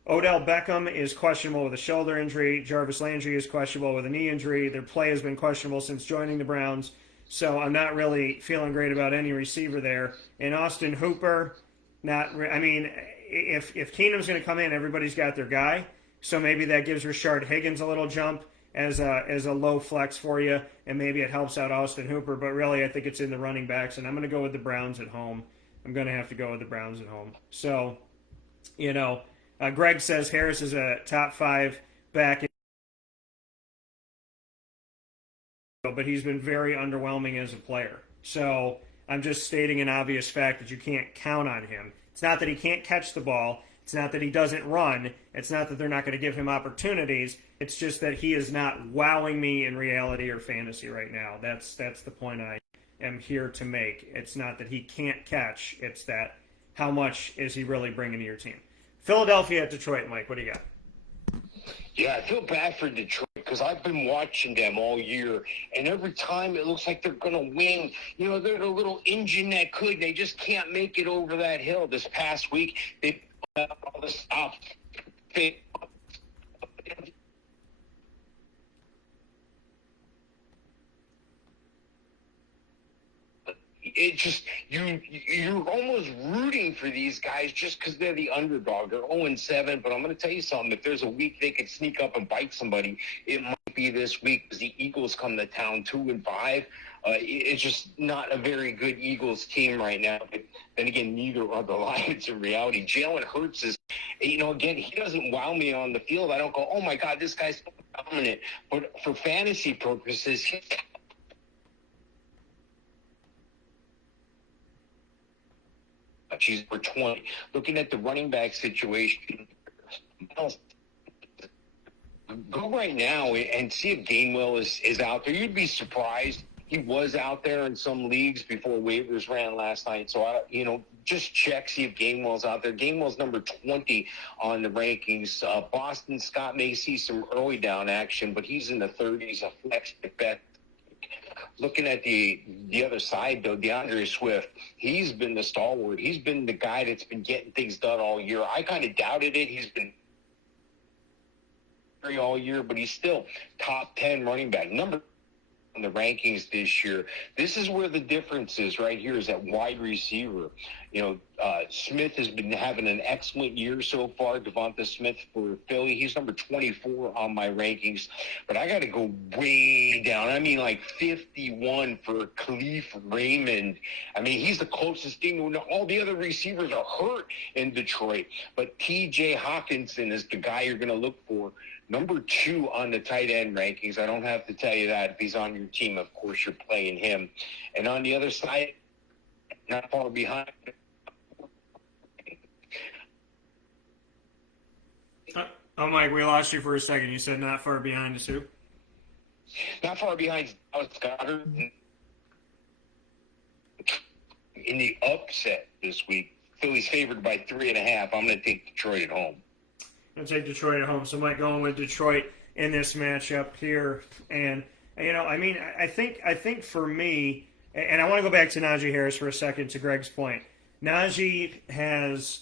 Odell Beckham is questionable with a shoulder injury. Jarvis Landry is questionable with a knee injury. Their play has been questionable since joining the Browns, so I'm not really feeling great about any receiver there. And Austin Hooper, if Keenum's going to come in, everybody's got their guy, so maybe that gives Rashard Higgins a little jump as a low flex for you, and maybe it helps out Austin Hooper, but really I think it's in the running backs, and I'm going to go with the Browns at home. I'm going to have to go with the Browns at home. So, Greg says Harris is a top 5 back, but he's been very underwhelming as a player. So I'm just stating an obvious fact that you can't count on him. It's not that he can't catch the ball. It's not that he doesn't run. It's not that they're not going to give him opportunities. It's just that he is not wowing me in reality or fantasy right now. That's the point I am here to make. It's not that he can't catch. It's that how much is he really bringing to your team. Philadelphia at Detroit, Mike. What do you got? Yeah, I feel bad for Detroit because I've been watching them all year, and every time it looks like they're going to win. They're the little engine that could. They just can't make it over that hill. This past week, they put out all this stuff. It just you're almost rooting for these guys just because they're the underdog. They're 0-7, but I'm going to tell you something. If there's a week they could sneak up and bite somebody, it might be this week because the Eagles come to town 2-5. It's just not a very good Eagles team right now. But then again, neither are the Lions in reality. Jalen Hurts is, again, he doesn't wow me on the field. I don't go, oh my God, this guy's dominant. But for fantasy purposes, she's for 20. Looking at the running back situation, go right now and see if Gainwell is out there. You'd be surprised. He was out there in some leagues before waivers ran last night. So, just check, see if Gainwell's out there. Gainwell's number 20 on the rankings. Boston Scott may see some early down action, but he's in the 30s, a flex bet. Looking at the other side, though, Deandre Swift, he's been the stalwart. He's been the guy that's been getting things done all year. I kind of doubted it. He's been all year, but he's still top 10 running back. Number in the rankings this year. This is where the difference is right here is at wide receiver. Smith has been having an excellent year so far. Devonta Smith for Philly. He's number 24 on my rankings. But I got to go way down. I mean, like 51 for Khalil Raymond. I mean, he's the closest thing. All the other receivers are hurt in Detroit. But T.J. Hawkinson is the guy you're going to look for. Number 2 on the tight end rankings. I don't have to tell you that. If he's on your team, of course, you're playing him. And on the other side, not far behind. Oh, Mike, we lost you for a second. You said not far behind us, who? Not far behind Dallas Goedert. In the upset this week, Philly's favored by 3.5. I'm going to take Detroit at home. I'm going to take Detroit at home. So, Mike, going with Detroit in this matchup here. And, I think for me, and I want to go back to Naji Harris for a second, to Greg's point. Naji has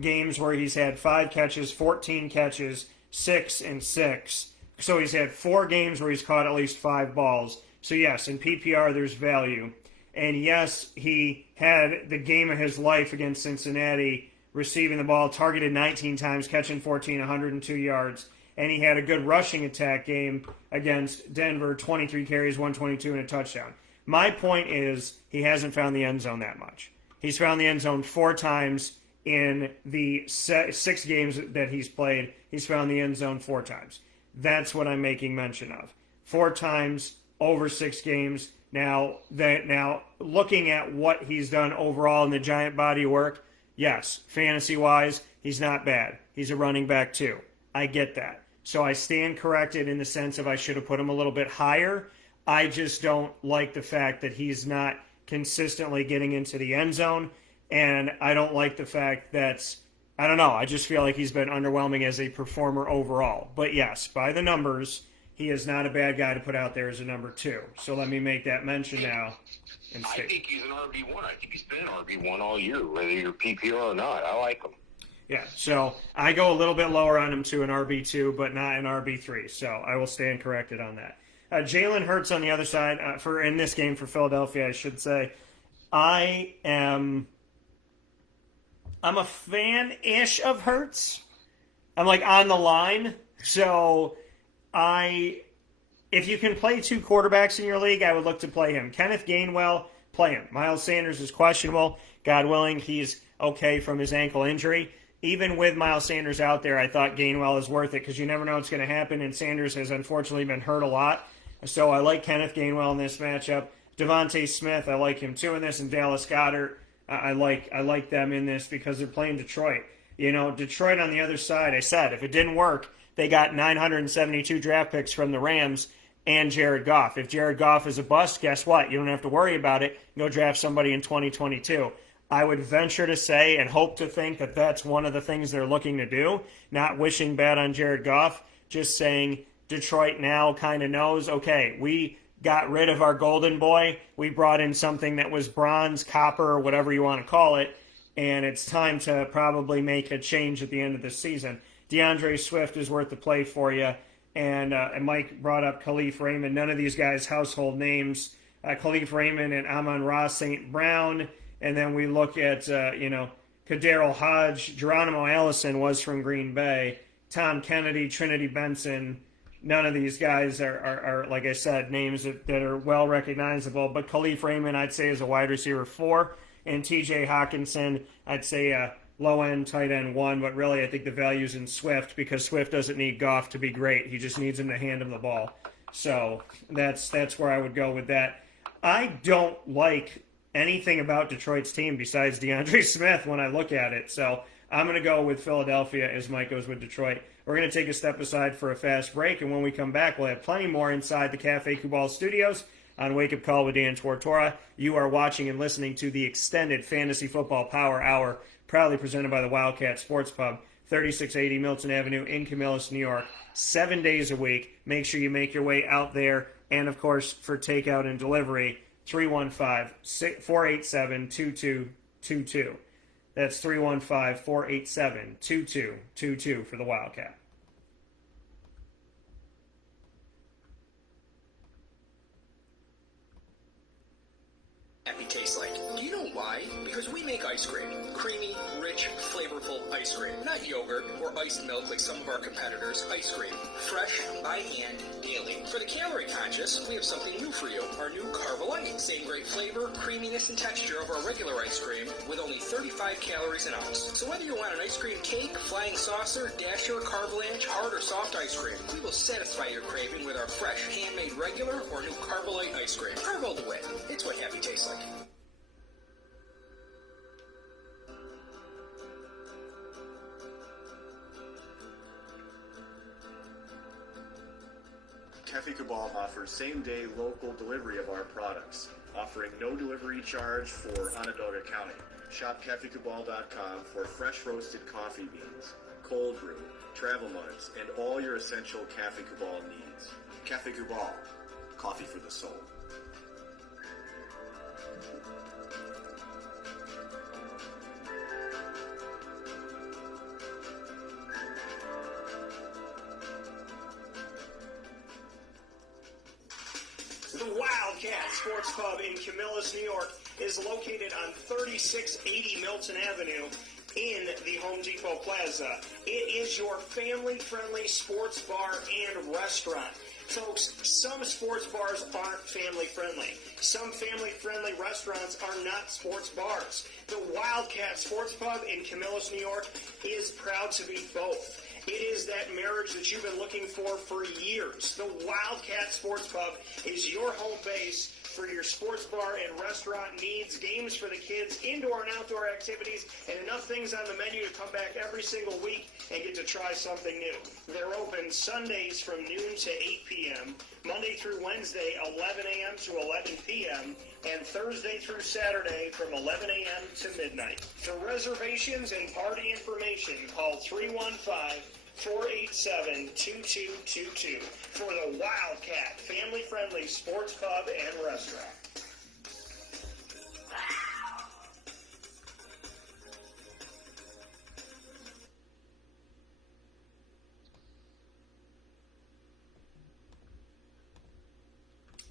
games where he's had 5 catches, 14 catches, 6 and 6. So he's had 4 games where he's caught at least 5 balls. So yes, in PPR there's value. And yes, he had the game of his life against Cincinnati, receiving the ball, targeted 19 times, catching 14, 102 yards. And he had a good rushing attack game against Denver, 23 carries, 122, and a touchdown. My point is he hasn't found the end zone that much. He's found the end zone 4 times in the 6 games that he's played. He's found the end zone 4 times. That's what I'm making mention of. 4 times over 6 games. Now, looking at what he's done overall in the giant body of work, yes, fantasy-wise, he's not bad. He's a running back too. I get that. So I stand corrected in the sense of I should have put him a little bit higher. I just don't like the fact that he's not consistently getting into the end zone. And I don't like the fact that, I don't know, I just feel like he's been underwhelming as a performer overall. But yes, by the numbers, he is not a bad guy to put out there as a number 2. So let me make that mention now. I think he's an RB1. I think he's been an RB1 all year, whether you're PPR or not. I like him. Yeah, so I go a little bit lower on him to an RB2, but not an RB3. So I will stand corrected on that. Jalen Hurts on the other side, in this game for Philadelphia, I should say. I'm a fan-ish of Hurts. I'm like on the line. So if you can play 2 quarterbacks in your league, I would look to play him. Kenneth Gainwell, play him. Miles Sanders is questionable. God willing, he's okay from his ankle injury. Even with Miles Sanders out there, I thought Gainwell is worth it because you never know what's going to happen, and Sanders has unfortunately been hurt a lot. So I like Kenneth Gainwell in this matchup. Devonta Smith, I like him too in this, and Dallas Goedert, I like them in this because they're playing Detroit. Detroit on the other side, I said, if it didn't work, they got 972 draft picks from the Rams and Jared Goff. If Jared Goff is a bust, guess what? You don't have to worry about it. Go draft somebody in 2022. I would venture to say and hope to think that that's one of the things they're looking to do. Not wishing bad on Jared Goff, just saying Detroit now kind of knows, okay, we got rid of our golden boy. We brought in something that was bronze, copper, or whatever you want to call it, and it's time to probably make a change at the end of the season. Deandre Swift is worth the play for you, and Mike brought up Khalil Raymond. None of these guys household names. Khalil Raymond and Amon-Ra St. Brown, and then we look at, Kaderil Hodge. Geronimo Allison was from Green Bay. Tom Kennedy, Trinity Benson. None of these guys are like I said, names that are well recognizable. But Khalil Raymond, I'd say, is a wide receiver 4. And TJ Hawkinson, I'd say a low-end tight end 1. But really, I think the value's in Swift because Swift doesn't need Goff to be great. He just needs him to hand him the ball. So that's where I would go with that. I don't like anything about Detroit's team besides Deandre Smith when I look at it. So I'm going to go with Philadelphia as Mike goes with Detroit. We're going to take a step aside for a fast break, and when we come back, we'll have plenty more inside the Cafe Kubal studios on Wake Up Call with Dan Tortora. You are watching and listening to the extended Fantasy Football Power Hour, proudly presented by the Wildcat Sports Pub, 3680 Milton Avenue in Camillus, New York, 7 days a week. Make sure you make your way out there, and of course, for takeout and delivery, 315-487-2222. That's 315-487-2222 for the Wildcat. Happy tastes like. Do you know why? Because we make ice cream. Creamy, rich, flavorful ice cream. Not yogurt or iced milk like some of our competitors. Ice cream. Fresh, by hand, daily. For the calorie conscious, we have something new for you. Our new Carbolite. Same great flavor, creaminess, and texture of our regular ice cream with only 35 calories an ounce. So whether you want an ice cream cake, flying saucer, dasher, carbolanche, hard or soft ice cream, we will satisfy your craving with our fresh, handmade regular or new Carbolite ice cream. Carbo the way. It's what happy tastes like. Cafe Cabal offers same-day local delivery of our products, offering no delivery charge for Onondaga County. Shop cafecabal.com for fresh roasted coffee beans, cold brew, travel mugs, and all your essential Cafe Cabal needs. Cafe Cabal, coffee for the soul. The Wildcat Sports Pub in Camillus, New York is located on 3680 Milton Avenue in the Home Depot Plaza. It is your family-friendly sports bar and restaurant. Folks, some sports bars aren't family-friendly. Some family-friendly restaurants are not sports bars. The Wildcat Sports Pub in Camillus, New York is proud to be both. It is that marriage that you've been looking for years. The Wildcat Sports Pub is your home base for your sports bar and restaurant needs, games for the kids, indoor and outdoor activities, and enough things on the menu to come back every single week and get to try something new. They're open Sundays from noon to 8 p.m., Monday through Wednesday, 11 a.m. to 11 p.m., and Thursday through Saturday from 11 a.m. to midnight. For reservations and party information, call 315-487-2222 for the Wildcat family-friendly sports pub and restaurant.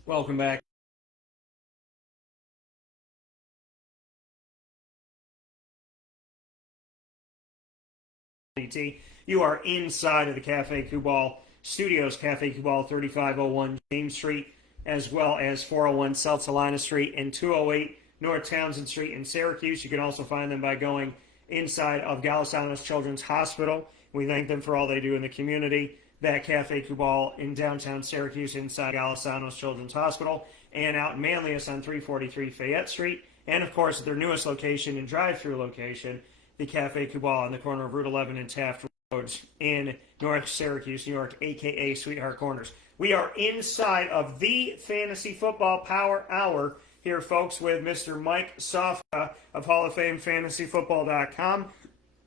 Welcome back. You are inside of the Cafe Kubal Studios, Cafe Kubal, 3501 James Street, as well as 401 South Salina Street and 208 North Townsend Street in Syracuse. You can also find them by going inside of Galisanos Children's Hospital. We thank them for all they do in the community. That Cafe Kubal in downtown Syracuse inside Galisanos Children's Hospital, and out in Manlius on 343 Fayette Street. And, of course, their newest location and drive-through location, the Cafe Kubal on the corner of Route 11 and Taft Road in North Syracuse, New York, a.k.a. Sweetheart Corners. We are inside of the Fantasy Football Power Hour here, folks, with Mr. Mike Sofka of Hall of Fame FantasyFootball.com,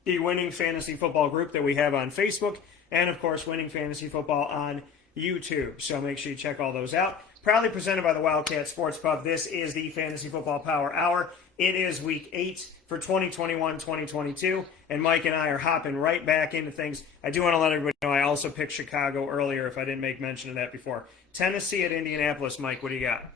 the Winning Fantasy Football group that we have on Facebook, and, of course, Winning Fantasy Football on YouTube. So make sure you check all those out. Proudly presented by the Wildcat Sports Pub. This is the Fantasy Football Power Hour. It is Week 8 for 2021-2022, and Mike and I are hopping right back into things. I do want to let everybody know I also picked Chicago earlier, if I didn't make mention of that before. Tennessee at Indianapolis. Mike, what do you got?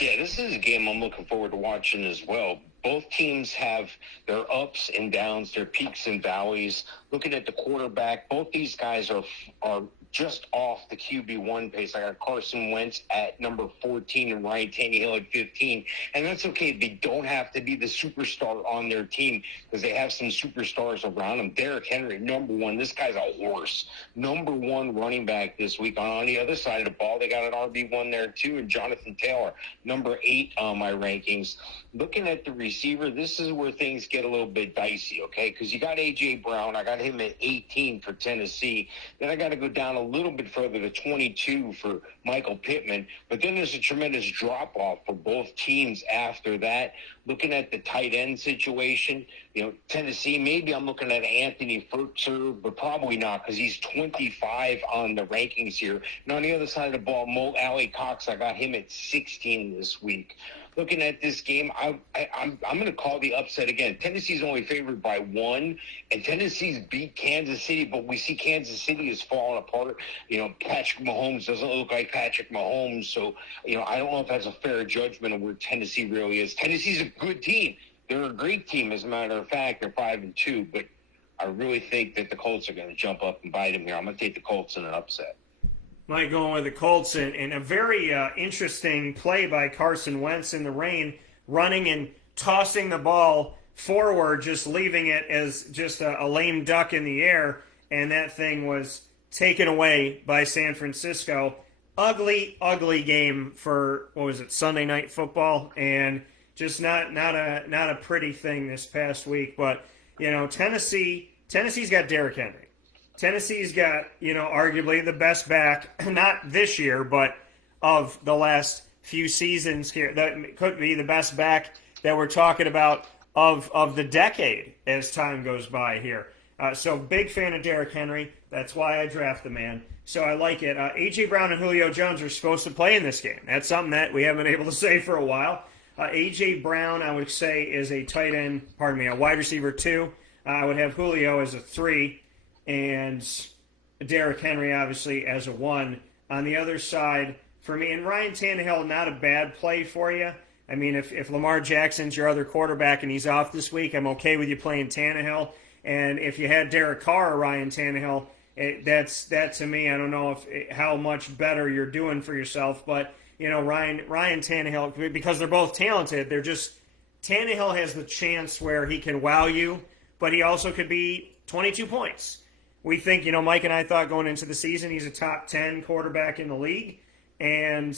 Yeah, this is a game I'm looking forward to watching as well. Both teams have their ups and downs, their peaks and valleys. Looking at the quarterback, both these guys are just off the QB1 pace. I got Carson Wentz at number 14 and Ryan Tannehill at 15. And that's okay. They don't have to be the superstar on their team because they have some superstars around them. Derrick Henry, number 1. This guy's a horse. Number 1 running back this week. On the other side of the ball, they got an RB1 there too, and Jonathan Taylor, number 8 on my rankings. Looking at the receiver, this is where things get a little bit dicey, okay? Because you got A.J. Brown. I got him at 18 for Tennessee. Then I got to go down a little bit further to 22 for Michael Pittman. But then there's a tremendous drop-off for both teams after that. Looking at the tight end situation, Tennessee, maybe I'm looking at Anthony Furtzer, but probably not because he's 25 on the rankings here. And on the other side of the ball, Mo Alley Cox, I got him at 16 this week. Looking at this game, I'm going to call the upset again. Tennessee's only favored by 1, and Tennessee's beat Kansas City, but we see Kansas City is falling apart. Patrick Mahomes doesn't look like Patrick Mahomes, so, I don't know if that's a fair judgment of where Tennessee really is. Tennessee's a good team. They're a great team, as a matter of fact. They're 5-2, but I really think that the Colts are going to jump up and bite them here. I'm going to take the Colts in an upset. Mike going with the Colts, and a very interesting play by Carson Wentz in the rain, running and tossing the ball forward, just leaving it as just a lame duck in the air, and that thing was taken away by San Francisco. Ugly, ugly game for, Sunday Night Football, and just not a pretty thing this past week. But, Tennessee's got Derrick Henry. Tennessee's got, arguably the best back, not this year, but of the last few seasons here. That could be the best back that we're talking about of the decade as time goes by here. So big fan of Derrick Henry. That's why I draft the man. So I like it. A.J. Brown and Julio Jones are supposed to play in this game. That's something that we haven't been able to say for a while. A.J. Brown, I would say, is a a wide receiver 2. I would have Julio as a 3. And Derrick Henry, obviously, as a 1. On the other side, for me, and Ryan Tannehill, not a bad play for you. I mean, if Lamar Jackson's your other quarterback and he's off this week, I'm okay with you playing Tannehill. And if you had Derek Carr or Ryan Tannehill, that to me, I don't know how much better you're doing for yourself. But, Ryan Tannehill, because they're both talented, Tannehill has the chance where he can wow you, but he also could be 22 points. We think, Mike and I thought going into the season he's a top 10 quarterback in the league. And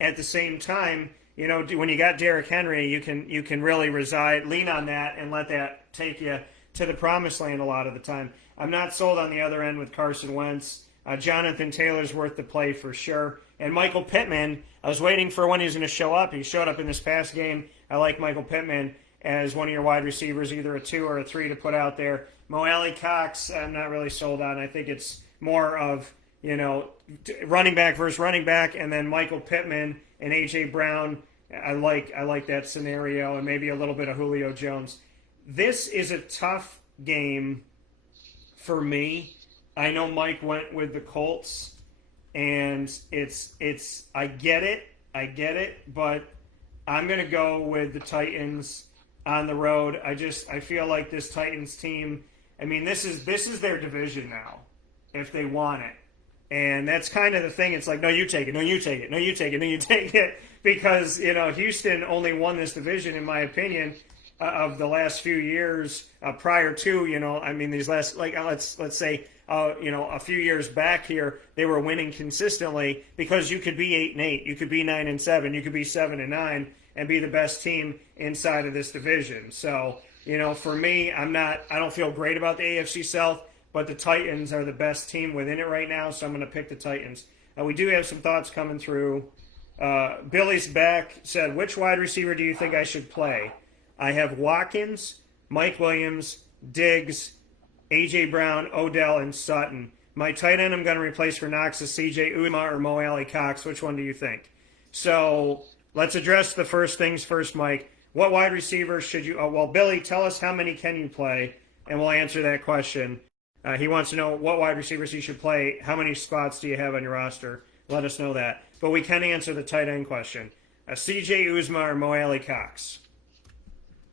at the same time, when you got Derrick Henry, you can really lean on that and let that take you to the promised land a lot of the time. I'm not sold on the other end with Carson Wentz. Jonathan Taylor's worth the play for sure. And Michael Pittman, I was waiting for when he was going to show up. He showed up in this past game. I like Michael Pittman as one of your wide receivers, either a 2 or a 3 to put out there. Mo Alley Cox, I'm not really sold on. I think it's more of, running back versus running back, and then Michael Pittman and A.J. Brown. I like that scenario, and maybe a little bit of Julio Jones. This is a tough game for me. I know Mike went with the Colts, and I get it, but I'm going to go with the Titans on the road. I feel like this Titans team, this is their division now, if they want it. And that's kind of the thing. It's like, no, you take it. No, you take it. No, you take it. No, you take it. Because, Houston only won this division, in my opinion, of the last few years prior to, these last, let's say, a few years back here, they were winning consistently because you could be 8-8, you could be 9-7, you could be 7-9 and be the best team inside of this division. So, for me, I don't feel great about the AFC South, but the Titans are the best team within it right now, so I'm going to pick the Titans. We do have some thoughts coming through. Billy's back said, which wide receiver do you think I should play? I have Watkins, Mike Williams, Diggs, A.J. Brown, Odell, and Sutton. My tight end I'm going to replace for Knox is C.J. Uzomah or Mo Alley Cox. Which one do you think? So let's address the first things first, Mike. What wide receiver should you – well, Billy, tell us how many can you play, and we'll answer that question. He wants to know what wide receivers you should play. How many spots do you have on your roster? Let us know that. But we can answer the tight end question. C.J. Uzomah or Mo Alley Cox?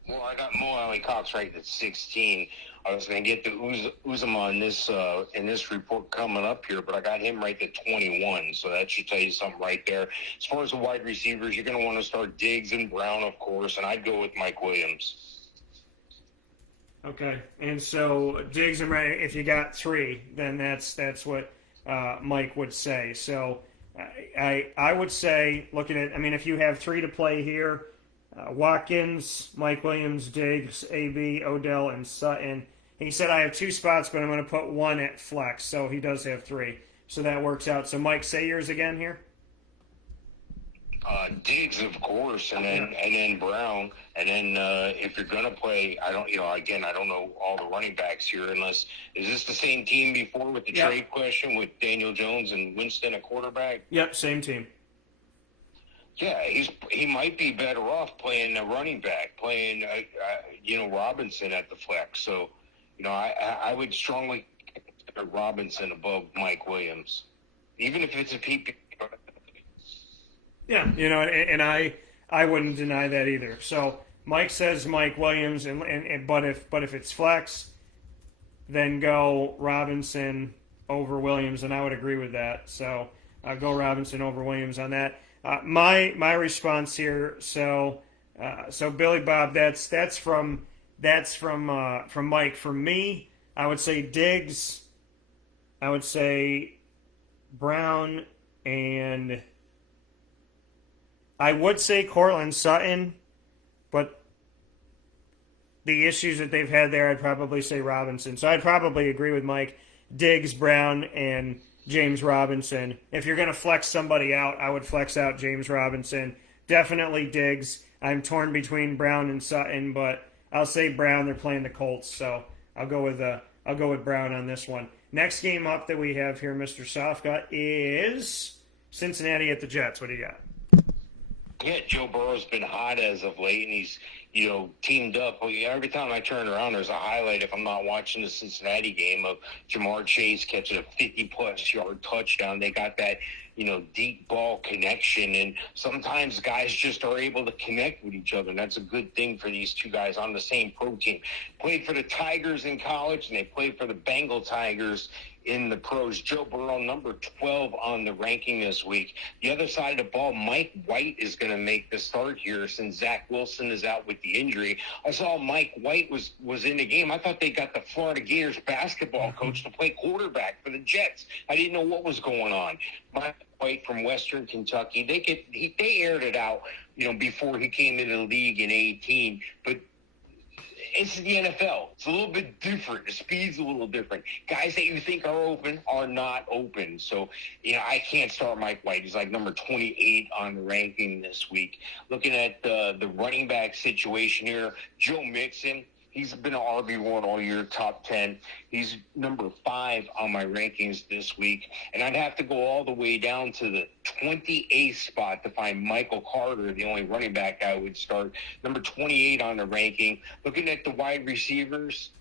Well, I got Mo Alley Cox right at 16. I was going to get the Uzomah in this report coming up here, but I got him right at 21. So that should tell you something right there. As far as the wide receivers, you're going to want to start Diggs and Brown, of course, and I'd go with Mike Williams. Okay, and so Diggs and Brown, if you got three, then that's what Mike would say. So I would say, looking at, if you have three to play here, Watkins, Mike Williams, Diggs, AB, Odell, and Sutton. He said I have two spots, but I'm going to put one at flex, so he does have three. So that works out. So, Mike, say yours again here. Diggs, of course, and then Brown, and then if you're gonna play, I don't know all the running backs here. Unless is this the same team before with the trade question with Daniel Jones and Winston at quarterback? Yep, same team. Yeah, he might be better off playing a running back, playing Robinson at the flex. So, I would strongly consider Robinson above Mike Williams, even if it's a PPR. Yeah, and I wouldn't deny that either. So Mike says Mike Williams, but if it's flex, then go Robinson over Williams, and I would agree with that. So go Robinson over Williams on that. My response here. So Billy Bob, that's from Mike. For me, I would say Diggs. I would say Brown, and I would say Cortland Sutton, but the issues that they've had there, I'd probably say Robinson. So I'd probably agree with Mike. Diggs, Brown, and James Robinson. If you're going to flex somebody out, I would flex out James Robinson. Definitely Diggs. I'm torn between Brown and Sutton, but I'll say Brown. They're playing the Colts, so I'll go with Brown on this one. Next game up that we have here, Mr. Sofka, is Cincinnati at the Jets. What do you got? Yeah, Joe Burrow's been hot as of late, and he's, teamed up. Every time I turn around, there's a highlight, if I'm not watching the Cincinnati game, of Jamar Chase catching a 50-plus yard touchdown. They got that, deep ball connection, and sometimes guys just are able to connect with each other, and that's a good thing for these two guys on the same pro team. Played for the Tigers in college, and they played for the Bengal Tigers in the pros. Joe Burrow, number 12 on the ranking this week. The other side of the ball, Mike White is going to make the start here since Zach Wilson is out with the injury. I saw Mike White was in the game. I thought they got the Florida Gators basketball coach to play quarterback for the Jets. I didn't know what was going on. Mike White from Western Kentucky, they aired it out, before he came into the league in 2018, but it's the NFL. It's a little bit different. The speed's a little different. Guys that you think are open are not open. So, I can't start Mike White. He's like number 28 on the ranking this week. Looking at the running back situation here, Joe Mixon, he's been an RB1 all year, top 10. He's number 5 on my rankings this week. And I'd have to go all the way down to the 28th spot to find Michael Carter, the only running back I would start. Number 28 on the ranking. Looking at the wide receivers,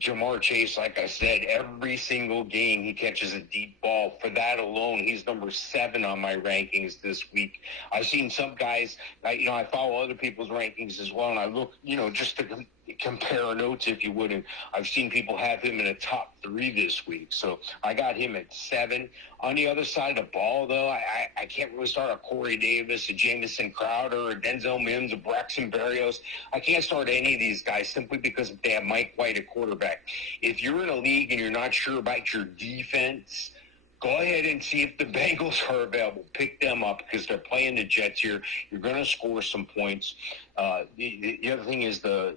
Jamar Chase, like I said, every single game he catches a deep ball. For that alone, he's number 7 on my rankings this week. I've seen some guys, I follow other people's rankings as well, and I look, just to compare notes, if you would. And I've seen people have him in a top 3 this week. So I got him at 7. On the other side of the ball, though, I can't really start a Corey Davis, a Jamison Crowder, a Denzel Mims, a Braxton Berrios. I can't start any of these guys simply because they have Mike White at quarterback. If you're in a league and you're not sure about your defense, go ahead and see if the Bengals are available. Pick them up because they're playing the Jets here. You're going to score some points. The other thing is the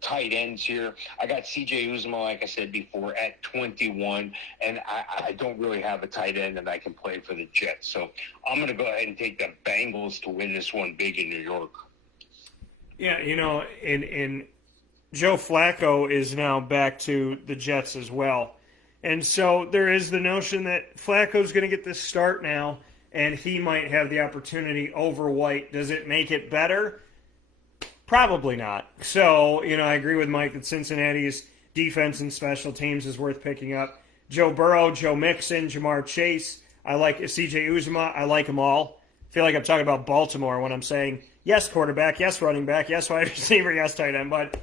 tight ends here. I got C.J. Uzomah, like I said before, at 21, and I don't really have a tight end that I can play for the Jets. So I'm going to go ahead and take the Bengals to win this one big in New York. Yeah, you know, and Joe Flacco is now back to the Jets as well. And so there is the notion that Flacco's going to get this start now, and he might have the opportunity over White. Does it make it better? Probably not. So, you know, I agree with Mike that Cincinnati's defense and special teams is worth picking up. Joe Burrow, Joe Mixon, Jamar Chase. I like C.J. Uzomah. I like them all. I feel like I'm talking about Baltimore when I'm saying, yes, quarterback, yes, running back, yes, wide receiver, yes, tight end. But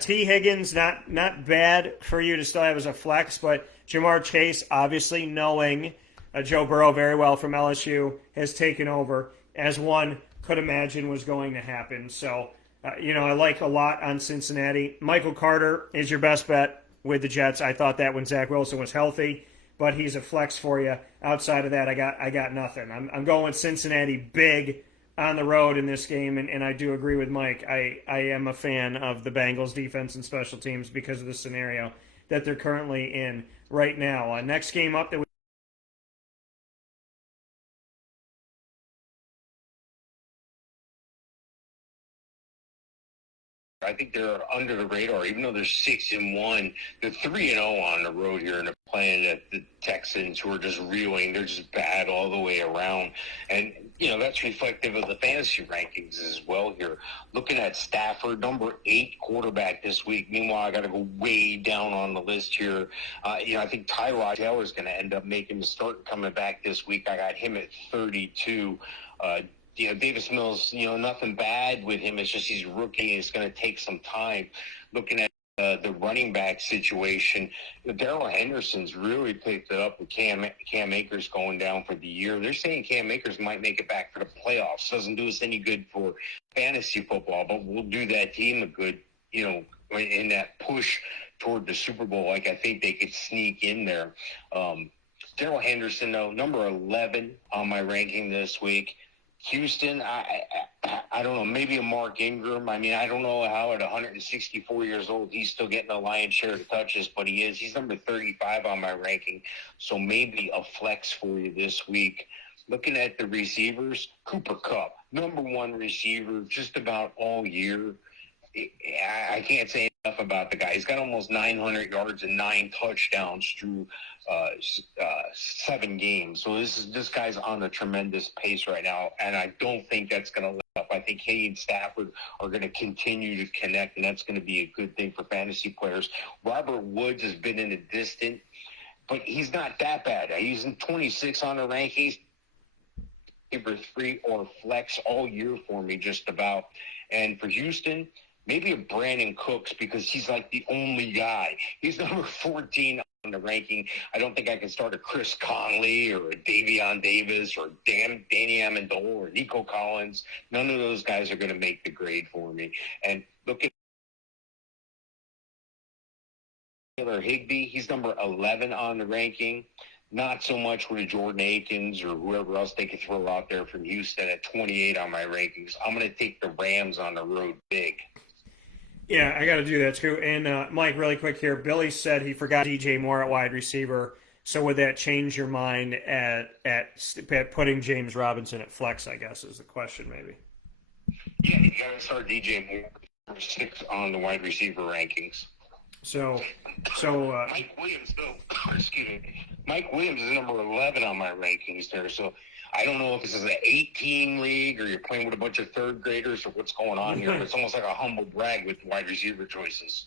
T. Higgins, not bad for you to still have as a flex, but Jamar Chase, obviously knowing Joe Burrow very well from LSU, has taken over, as one could imagine was going to happen. So, you know, I like a lot on Cincinnati. Michael Carter is your best bet with the Jets. I thought that when Zach Wilson was healthy, but he's a flex for you. Outside of that, I got nothing. I'm going with Cincinnati big on the road in this game, and I do agree with Mike. I am a fan of the Bengals defense and special teams because of the scenario that they're currently in right now. Next game up that we I think they're under the radar, even though they're 6-1. They're 3-0 on the road here, and they're playing at the Texans, who are just reeling. They're just bad all the way around, and you know that's reflective of the fantasy rankings as well. Here, looking at Stafford, number 8 quarterback this week. Meanwhile, I got to go way down on the list here. You know, I think Tyrod Taylor is going to end up making the start and coming back this week. I got him at 32. You know, Davis Mills, you know, nothing bad with him. It's just he's rookie. It's going to take some time. Looking at the running back situation, Darrell Henderson's really picked it up with Cam Akers going down for the year. They're saying Cam Akers might make it back for the playoffs. Doesn't do us any good for fantasy football, but we'll do that team a good, you know, in that push toward the Super Bowl. Like, I think they could sneak in there. Darrell Henderson, though, number 11 on my ranking this week. Houston, I don't know, maybe a Mark Ingram. I mean, I don't know how at 164 years old he's still getting a lion's share of touches, but he is. He's number 35 on my ranking, so maybe a flex for you this week. Looking at the receivers, Cooper Kupp, number 1 receiver just about all year. I can't say enough about the guy. He's got almost 900 yards and 9 touchdowns through 7 games. So this guy's on a tremendous pace right now, and I don't think that's going to let up. I think he and Stafford are going to continue to connect, and that's going to be a good thing for fantasy players. Robert Woods has been in the distant, but he's not that bad. He's in 26 on the rankings. Number 3 or flex all year for me, just about. And for Houston, maybe a Brandon Cooks, because he's like the only guy. He's number 14 on the ranking. I don't think I can start a Chris Conley or a Davion Davis or Danny Amendola or Nico Collins. None of those guys are going to make the grade for me. And look at Taylor Higbee. He's number 11 on the ranking. Not so much with Jordan Akins or whoever else they could throw out there from Houston at 28 on my rankings. I'm going to take the Rams on the road big. Yeah, I got to do that too. And Mike, really quick here, Billy said he forgot DJ Moore at wide receiver. So would that change your mind at putting James Robinson at flex, I guess, is the question maybe. Yeah, you got to start DJ Moore 6 on the wide receiver rankings. So Mike Williams, though, excuse me. Mike Williams is number 11 on my rankings there. So I don't know if this is an 18 league or you're playing with a bunch of third graders or what's going on here. But it's almost like a humble brag with wide receiver choices.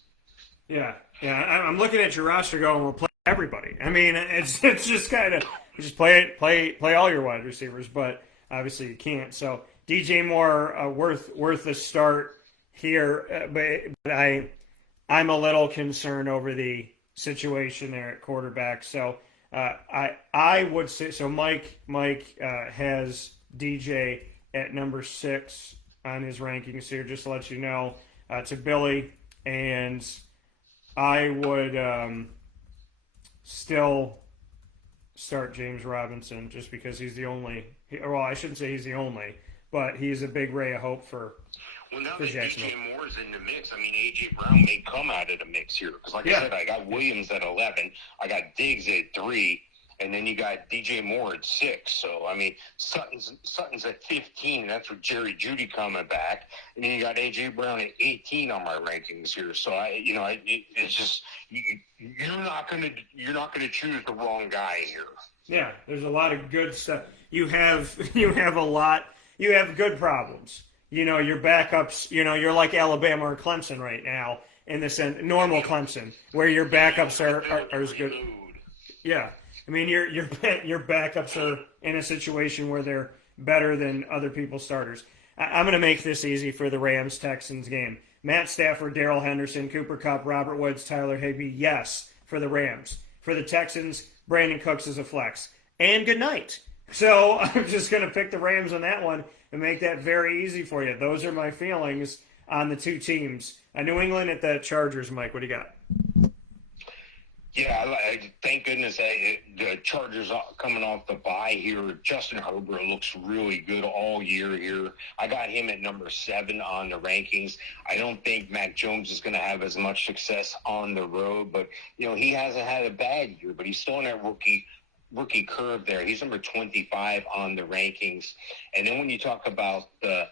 Yeah. I'm looking at your roster going, we'll play everybody. I mean, it's just kind of just play all your wide receivers, but obviously you can't. So DJ Moore worth a start here, but I'm a little concerned over the situation there at quarterback. So I would say so. Mike has DJ at number 6 on his rankings here, just to let you know, to Billy, and I would still start James Robinson just because he's the only. Well, I shouldn't say he's the only, but he's a big ray of hope for. Well, now for that Jacksonville. DJ Moore's in the mix, I mean, A.J. Brown may come out of the mix here. Because, like I said, I got Williams at 11. I got Diggs at 3. And then you got DJ Moore at 6. So, I mean, Sutton's at 15. That's with Jerry Jeudy coming back. And then you got A.J. Brown at 18 on my rankings here. So, it's just you're not gonna choose the wrong guy here. Yeah, there's a lot of good stuff. You have good problems. Your backups, you're like Alabama or Clemson right now in the sense, normal Clemson, where your backups are as good. Yeah. I mean, your backups are in a situation where they're better than other people's starters. I'm going to make this easy for the Rams-Texans game. Matt Stafford, Darrell Henderson, Cooper Kupp, Robert Woods, Tyler Higbee, yes, for the Rams. For the Texans, Brandon Cooks is a flex. And good night. So I'm just going to pick the Rams on that one and make that very easy for you. Those are my feelings on the two teams. New England at the Chargers, Mike. What do you got? Yeah, thank goodness the Chargers coming off the bye here. Justin Herbert looks really good all year here. I got him at number 7 on the rankings. I don't think Mac Jones is going to have as much success on the road, but, he hasn't had a bad year, but he's still on that rookie curve there. He's number 25 on the rankings. And then when you talk about the,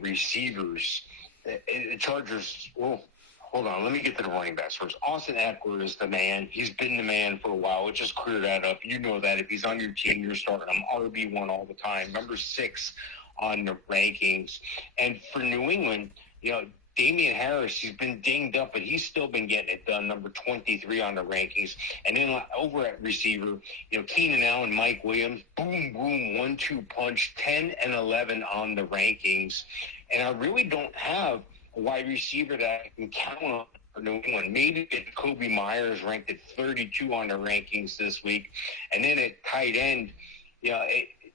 receivers, the Chargers, well, hold on, let me get to the running backs first. Austin Eckler is the man. He's been the man for a while. Let's just clear that up. You know that. If he's on your team, you're starting him RB1 all the time. Number 6 on the rankings. And for New England, Damian Harris, he's been dinged up, but he's still been getting it done. Number 23 on the rankings. And then over at receiver, Keenan Allen, Mike Williams, boom, boom, 1-2 punch, 10 and 11 on the rankings. And I really don't have a wide receiver that I can count on for New England. Maybe it's Kobe Myers, ranked at 32 on the rankings this week. And then at tight end,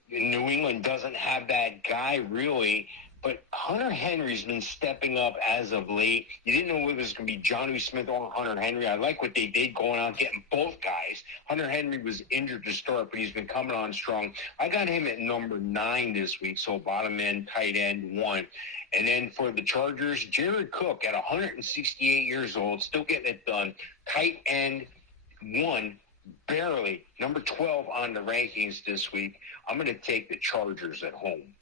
New England doesn't have that guy really. But Hunter Henry's been stepping up as of late. You didn't know whether it was going to be Jonnu Smith or Hunter Henry. I like what they did going out getting both guys. Hunter Henry was injured to start, but he's been coming on strong. I got him at number 9 this week, so bottom end, tight end 1. And then for the Chargers, Jared Cook at 168 years old, still getting it done. Tight end 1, barely. Number 12 on the rankings this week. I'm going to take the Chargers at home.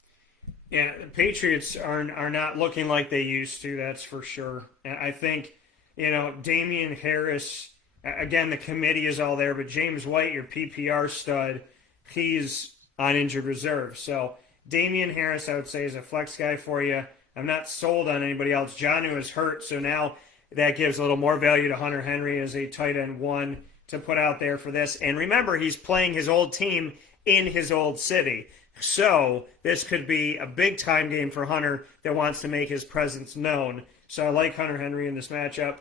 Yeah, the Patriots are not looking like they used to, that's for sure. I think, Damian Harris, again, the committee is all there, but James White, your PPR stud, he's on injured reserve. So Damian Harris, I would say, is a flex guy for you. I'm not sold on anybody else. Jonnu is hurt, so now that gives a little more value to Hunter Henry as a tight end 1 to put out there for this. And remember, he's playing his old team in his old city. So this could be a big-time game for Hunter that wants to make his presence known. So I like Hunter Henry in this matchup.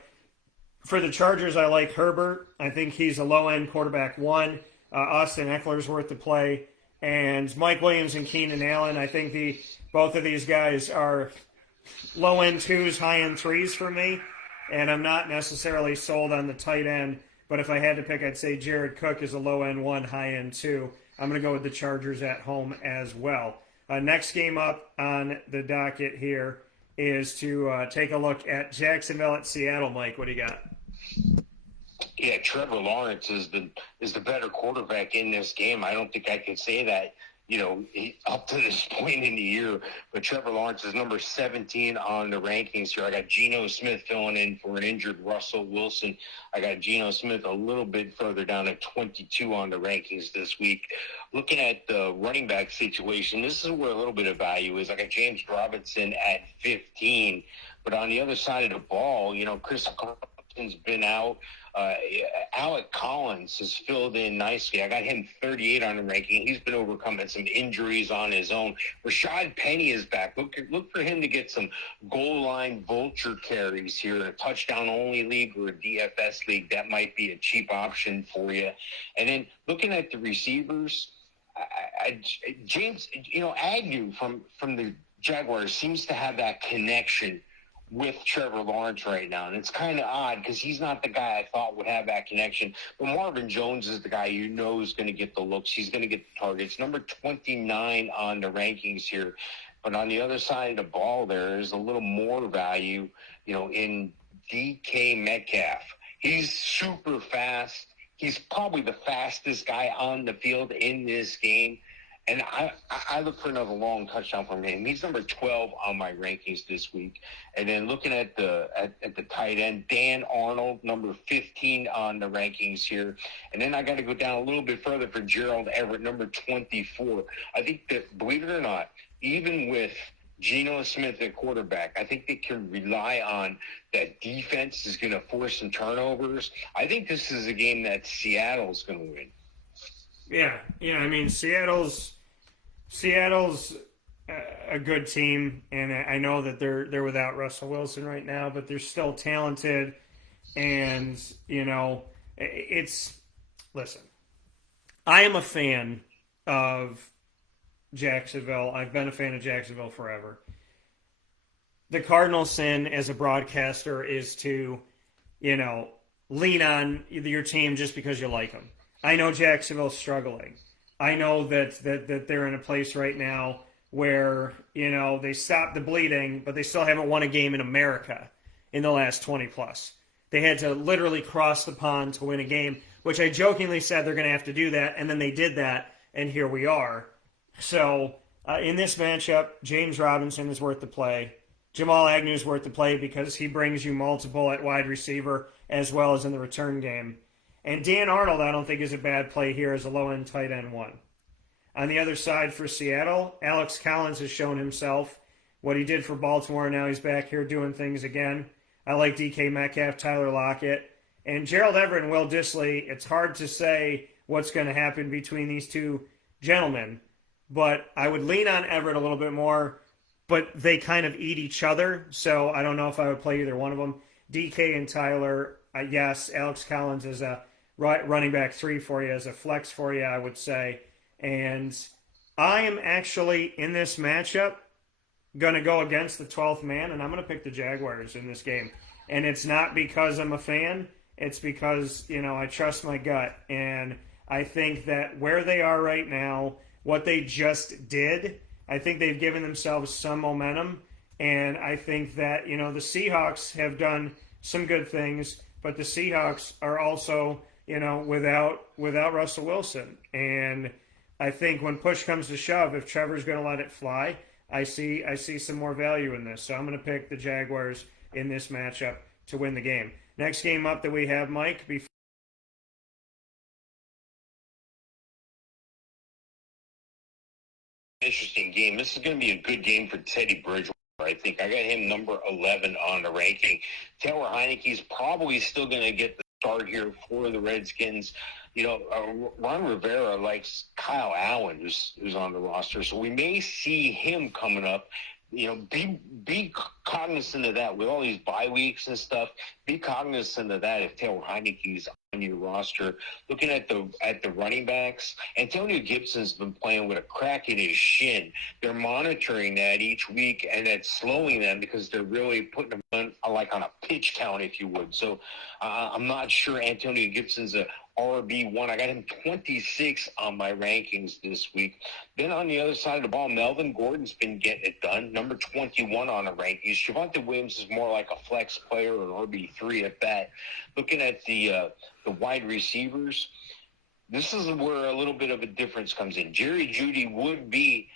For the Chargers, I like Herbert. I think he's a low-end quarterback 1. Austin Eckler's worth the play. And Mike Williams and Keenan Allen, I think both of these guys are low-end 2s, high-end 3s for me. And I'm not necessarily sold on the tight end. But if I had to pick, I'd say Jared Cook is a low-end 1, high-end 2. I'm going to go with the Chargers at home as well. Next game up on the docket here is to take a look at Jacksonville at Seattle. Mike, what do you got? Yeah, Trevor Lawrence is the better quarterback in this game. I don't think I can say that, up to this point in the year. But Trevor Lawrence is number 17 on the rankings here. I got Geno Smith filling in for an injured Russell Wilson. I got Geno Smith a little bit further down at 22 on the rankings this week. Looking at the running back situation, this is where a little bit of value is. I got James Robinson at 15. But on the other side of the ball, Chris has been out. Alec Collins has filled in nicely. I got him 38 on the ranking. He's been overcoming some injuries on his own. Rashad Penny is back. Look for him to get some goal line vulture carries here in a touchdown-only league or a DFS league. That might be a cheap option for you. And then looking at the receivers, James, Agnew from the Jaguars seems to have that connection with Trevor Lawrence right now. And it's kind of odd because he's not the guy I thought would have that connection. But Marvin Jones is the guy you know is going to get the looks. He's going to get the targets. Number 29 on the rankings here. But on the other side of the ball, there's a little more value, in DK Metcalf. He's super fast. He's probably the fastest guy on the field in this game. And I look for another long touchdown from him. He's number 12 on my rankings this week. And then looking at the tight end, Dan Arnold, number 15 on the rankings here. And then I got to go down a little bit further for Gerald Everett, number 24. I think that, believe it or not, even with Geno Smith at quarterback, I think they can rely on that defense is going to force some turnovers. I think this is a game that Seattle's going to win. Yeah. I mean, Seattle's a good team, and I know that they're without Russell Wilson right now, but they're still talented. And listen. I am a fan of Jacksonville. I've been a fan of Jacksonville forever. The Cardinals' sin as a broadcaster is to, lean on your team just because you like them. I know Jacksonville's struggling. I know that they're in a place right now where, they stopped the bleeding, but they still haven't won a game in America in the last 20 plus. They had to literally cross the pond to win a game, which I jokingly said they're going to have to do that, and then they did that, and here we are. So in this matchup, James Robinson is worth the play. Jamal Agnew is worth the play because he brings you multiple at wide receiver as well as in the return game. And Dan Arnold, I don't think, is a bad play here as a low-end tight end one. On the other side for Seattle, Alex Collins has shown himself what he did for Baltimore. Now he's back here doing things again. I like DK Metcalf, Tyler Lockett. And Gerald Everett and Will Dissly, it's hard to say what's going to happen between these two gentlemen. But I would lean on Everett a little bit more, but they kind of eat each other. So I don't know if I would play either one of them. DK and Tyler, yes. Alex Collins is a running back 3 for you, as a flex for you, I would say. And I am actually, in this matchup, going to go against the 12th man, and I'm going to pick the Jaguars in this game. And it's not because I'm a fan. It's because, I trust my gut. And I think that where they are right now, what they just did, I think they've given themselves some momentum. And I think that, the Seahawks have done some good things, but the Seahawks are also, without Russell Wilson. And I think when push comes to shove, if Trevor's going to let it fly, I see some more value in this. So I'm going to pick the Jaguars in this matchup to win the game. Next game up that we have, Mike, Interesting game. This is going to be a good game for Teddy Bridgewater. I think I got him number 11 on the ranking. Taylor Heineke's probably still going to get the start here for the Redskins. Ron Rivera likes Kyle Allen, who's on the roster, so we may see him coming up. Be cognizant of that with all these bye weeks and stuff. Be cognizant of that if Taylor Heineke's on your roster. Looking at the running backs, Antonio Gibson's been playing with a crack in his shin. They're monitoring that each week, and that's slowing them because they're really putting them on a pitch count, if you would. So I'm not sure Antonio Gibson's a RB1. I got him 26 on my rankings this week. Then on the other side of the ball, Melvin Gordon's been getting it done, number 21 on the rankings. Shavanta Williams is more like a flex player or an RB3 at that. Looking at the wide receivers, this is where a little bit of a difference comes in. Jerry Jeudy would be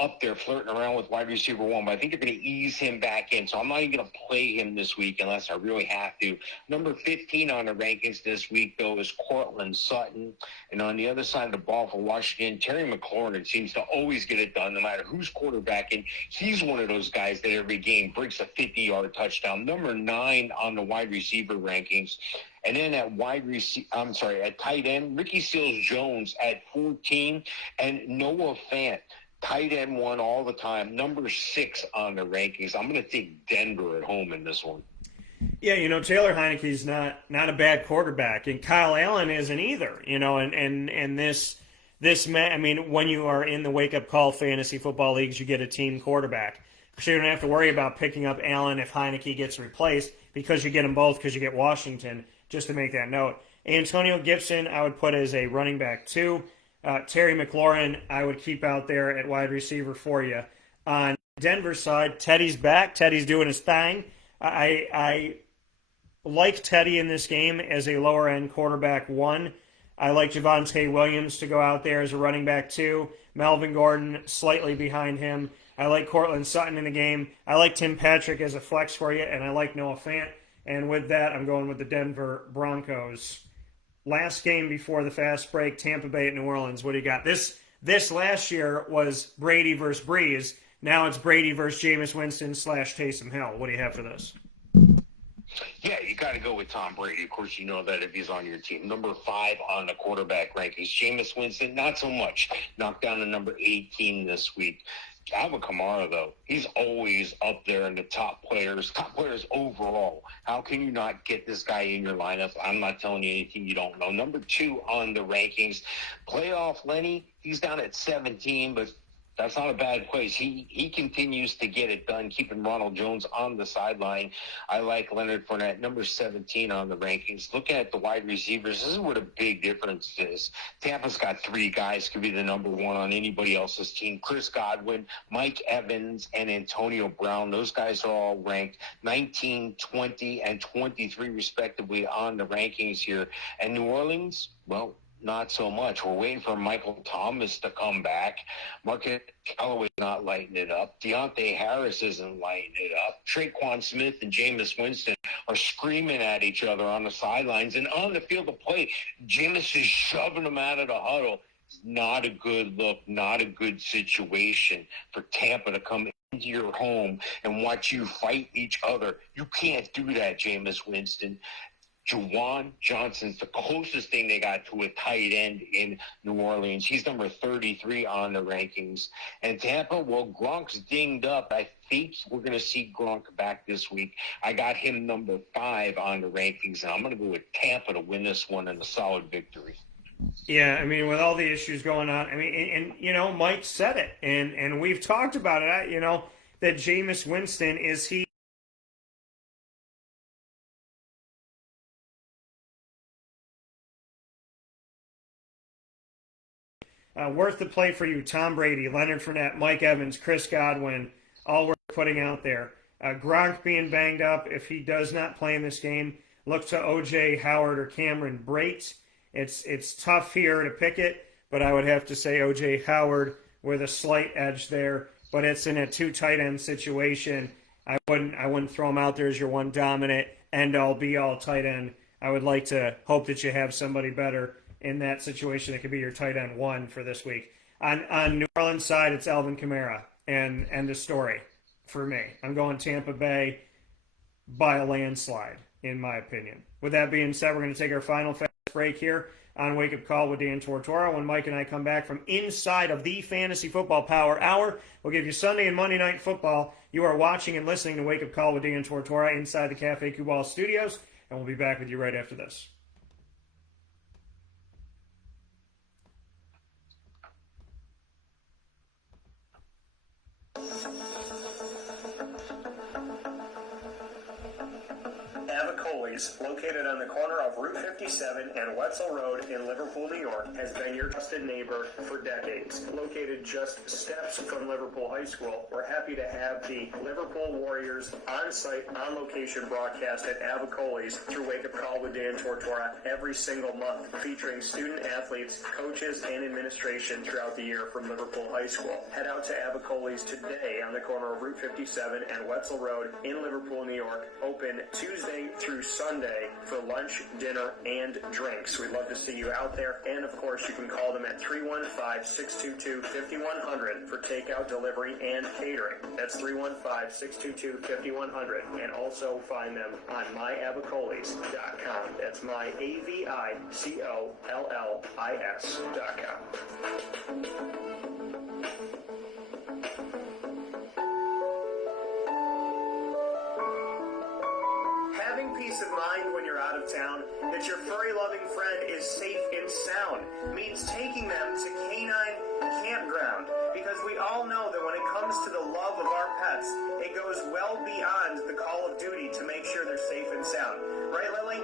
up there flirting around with wide receiver one, but I think they're going to ease him back in. So I'm not even going to play him this week unless I really have to. Number 15 on the rankings this week, though, is Cortland Sutton. And on the other side of the ball for Washington, Terry McLaurin seems to always get it done no matter who's quarterbacking. He's one of those guys that every game breaks a 50-yard touchdown. Number 9 on the wide receiver rankings. And then at at tight end, Ricky Seals-Jones at 14, and Noah Fant, tight end one all the time, number 6 on the rankings. I'm going to take Denver at home in this one. Yeah, Taylor Heineke's not a bad quarterback, and Kyle Allen isn't either. And this I mean, when you are in the wake up call fantasy football leagues, you get a team quarterback, so you don't have to worry about picking up Allen if Heineke gets replaced because you get them both because you get Washington. Just to make that note, Antonio Gibson I would put as a running back 2. Terry McLaurin I would keep out there at wide receiver for you. On Denver side, Teddy's back. Teddy's doing his thing. I like Teddy in this game as a lower end quarterback 1. I like Javonte Williams to go out there as a running back 2. Melvin Gordon slightly behind him. I like Cortland Sutton in the game. I like Tim Patrick as a flex for you, and I like Noah Fant. And with that, I'm going with the Denver Broncos. Last game before the fast break, Tampa Bay at New Orleans. What do you got? This last year was Brady versus Breeze. Now it's Brady versus Jameis Winston / Taysom Hill. What do you have for this? Yeah, you got to go with Tom Brady. Of course, you know that if he's on your team. Number 5 on the quarterback rankings. Jameis Winston, not so much. Knocked down to number 18 this week. Alvin Kamara, though, he's always up there in the top players overall. How can you not get this guy in your lineup? I'm not telling you anything you don't know. Number 2 on the rankings, playoff Lenny, he's down at 17, but that's not a bad place. He continues to get it done, keeping Ronald Jones on the sideline. I like Leonard Fournette, number 17 on the rankings. Looking at the wide receivers, this is what a big difference is. Tampa's got 3 guys, could be the number 1 on anybody else's team. Chris Godwin, Mike Evans, and Antonio Brown. Those guys are all ranked 19, 20, and 23 respectively on the rankings here. And New Orleans, well, not so much. We're waiting for Michael Thomas to come back. Marquez Callaway's not lighting it up. Deandre Harris isn't lighting it up. Traquan Smith and Jameis Winston are screaming at each other on the sidelines. And on the field of play, Jameis is shoving them out of the huddle. It's not a good look, not a good situation for Tampa to come into your home and watch you fight each other. You can't do that, Jameis Winston. Juwan Johnson's the closest thing they got to a tight end in New Orleans. He's number 33 on the rankings. And Tampa, well, Gronk's dinged up. I think we're going to see Gronk back this week. I got him number 5 on the rankings, and I'm going to go with Tampa to win this one in a solid victory. Yeah, I mean, with all the issues going on, I mean, and Mike said it, and we've talked about it, that Jameis Winston, is he worth the play for you? Tom Brady, Leonard Fournette, Mike Evans, Chris Godwin, all worth putting out there. Gronk being banged up. If he does not play in this game, look to O.J. Howard or Cameron Brate. It's tough here to pick it, but I would have to say O.J. Howard with a slight edge there. But it's in a 2 tight end situation. I wouldn't throw him out there as your one dominant end-all be-all tight end. I would like to hope that you have somebody better in that situation that could be your tight end 1 for this week. On New Orleans side, it's Alvin Kamara and the story for me. I'm going Tampa Bay by a landslide, in my opinion. With that being said, we're going to take our final fast break here on Wake Up Call with Dan Tortora. When Mike and I come back from inside of the Fantasy Football Power Hour, we'll give you Sunday and Monday Night Football. You are watching and listening to Wake Up Call with Dan Tortora inside the Cafe Cubal studios, and we'll be back with you right after this. Abacoles, located on the corner of Route 57 and Wetzel Road in Liverpool, New York, has been your trusted neighbor for decades. Located just steps from Liverpool High School, we're happy to have the Liverpool Warriors on-site, on-location broadcast at Abacoles through Wake Up Call with Dan Tortora every single month, featuring student athletes, coaches, and administration throughout the year from Liverpool High School. Head out to Abacoles today on the corner of Route 57 and Wetzel Road in Liverpool, New York. Open Tuesday through Sunday for lunch, dinner, and drinks. We'd love to see you out there. And, of course, you can call them at 315-622-5100 for takeout, delivery, and catering. That's 315-622-5100. And also find them on myabacoles.com. That's MyABICOLLIS.com. Having peace of mind when you're out of town that your furry-loving friend is safe and sound means taking them to Canine Campground, because we all know that when it comes to the love of our pets, it goes well beyond the call of duty to make sure they're safe and sound. Right, Lily?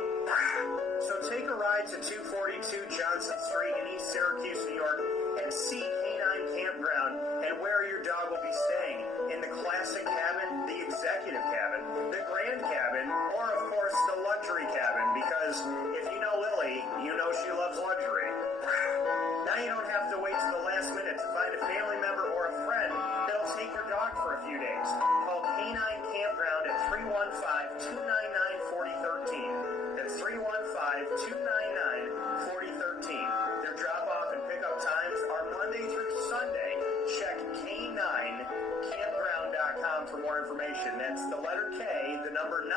So take a ride to 242 Johnson Street in East Syracuse, New York, and see Canine Campground and where your dog will be staying. In the classic cabin, the executive cabin, the grand cabin, or of course the luxury cabin, because if you know Lily, you know she loves luxury. Now you don't have to wait to the last minute to find a family member or a friend that'll take your dog for a few days. Call Canine Campground at 315-299-4013. That's 315-299-4013. Their drop-off and pickup times are Monday through Sunday. Check K9Campground.com for more information. That's the letter K, the number 9,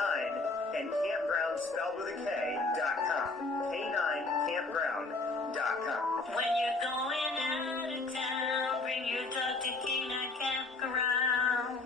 and campground spelled with a K.com. K9Campground.com. When you're going out of town, bring your dog to Canine Campground.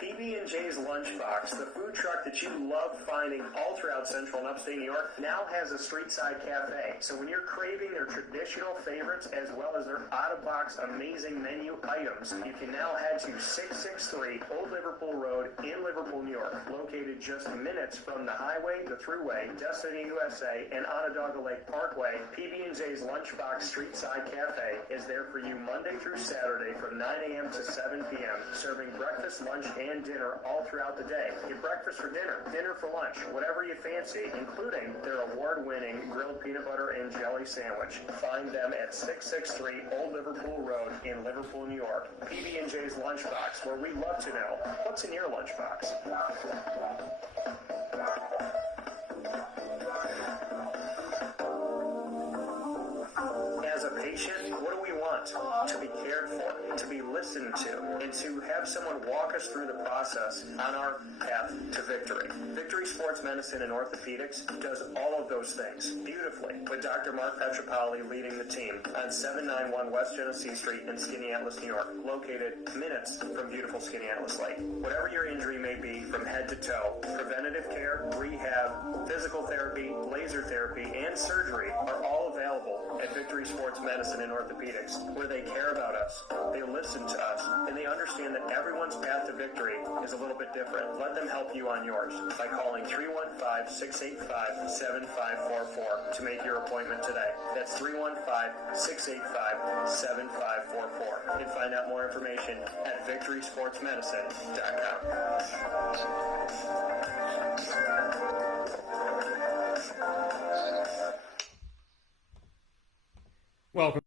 PB&J's Lunchbox, the food truck that you love finding all throughout Central and Upstate New York, now has a street-side cafe. So when you're craving their traditional favorites as well as their out-of-box amazing menu items, you can now head to 663 Old Liverpool Road in Liverpool, New York. Located just minutes from the highway, the thruway, Destiny USA, and Onondaga Lake Parkway, PB&J's Lunchbox Street-Side Cafe is there for you Monday through Saturday from 9 a.m. to 7 p.m., serving breakfast, lunch, and dinner all throughout the day. Get breakfast for dinner, dinner for lunch, whatever you fancy, including their award-winning grilled peanut butter and jelly sandwich. Find them at 663 Old Liverpool Road in Liverpool, New York. PB&J's Lunchbox, where we love to know what's in your lunchbox. As a patient, what do we want? To be cared for, to be listened to, and to have someone walk us through the process on our path to victory. Victory Sports Medicine and Orthopedics does all of those things beautifully, with Dr. Mark Petropoli leading the team on 791 West Genesee Street in Skaneateles, New York, located minutes from beautiful Skaneateles Lake. Whatever your injury may be, from head to toe, preventative care, rehab, physical therapy, laser therapy, and surgery are all available at Victory Sports Medicine and Orthopedics, where they care about us, they listen to us, and they understand that everyone's path to victory is a little bit different. Let them help you on yours by calling 315-685-7544 to make your appointment today. That's 315-685-7544. You can find out more information at victorysportsmedicine.com. Welcome.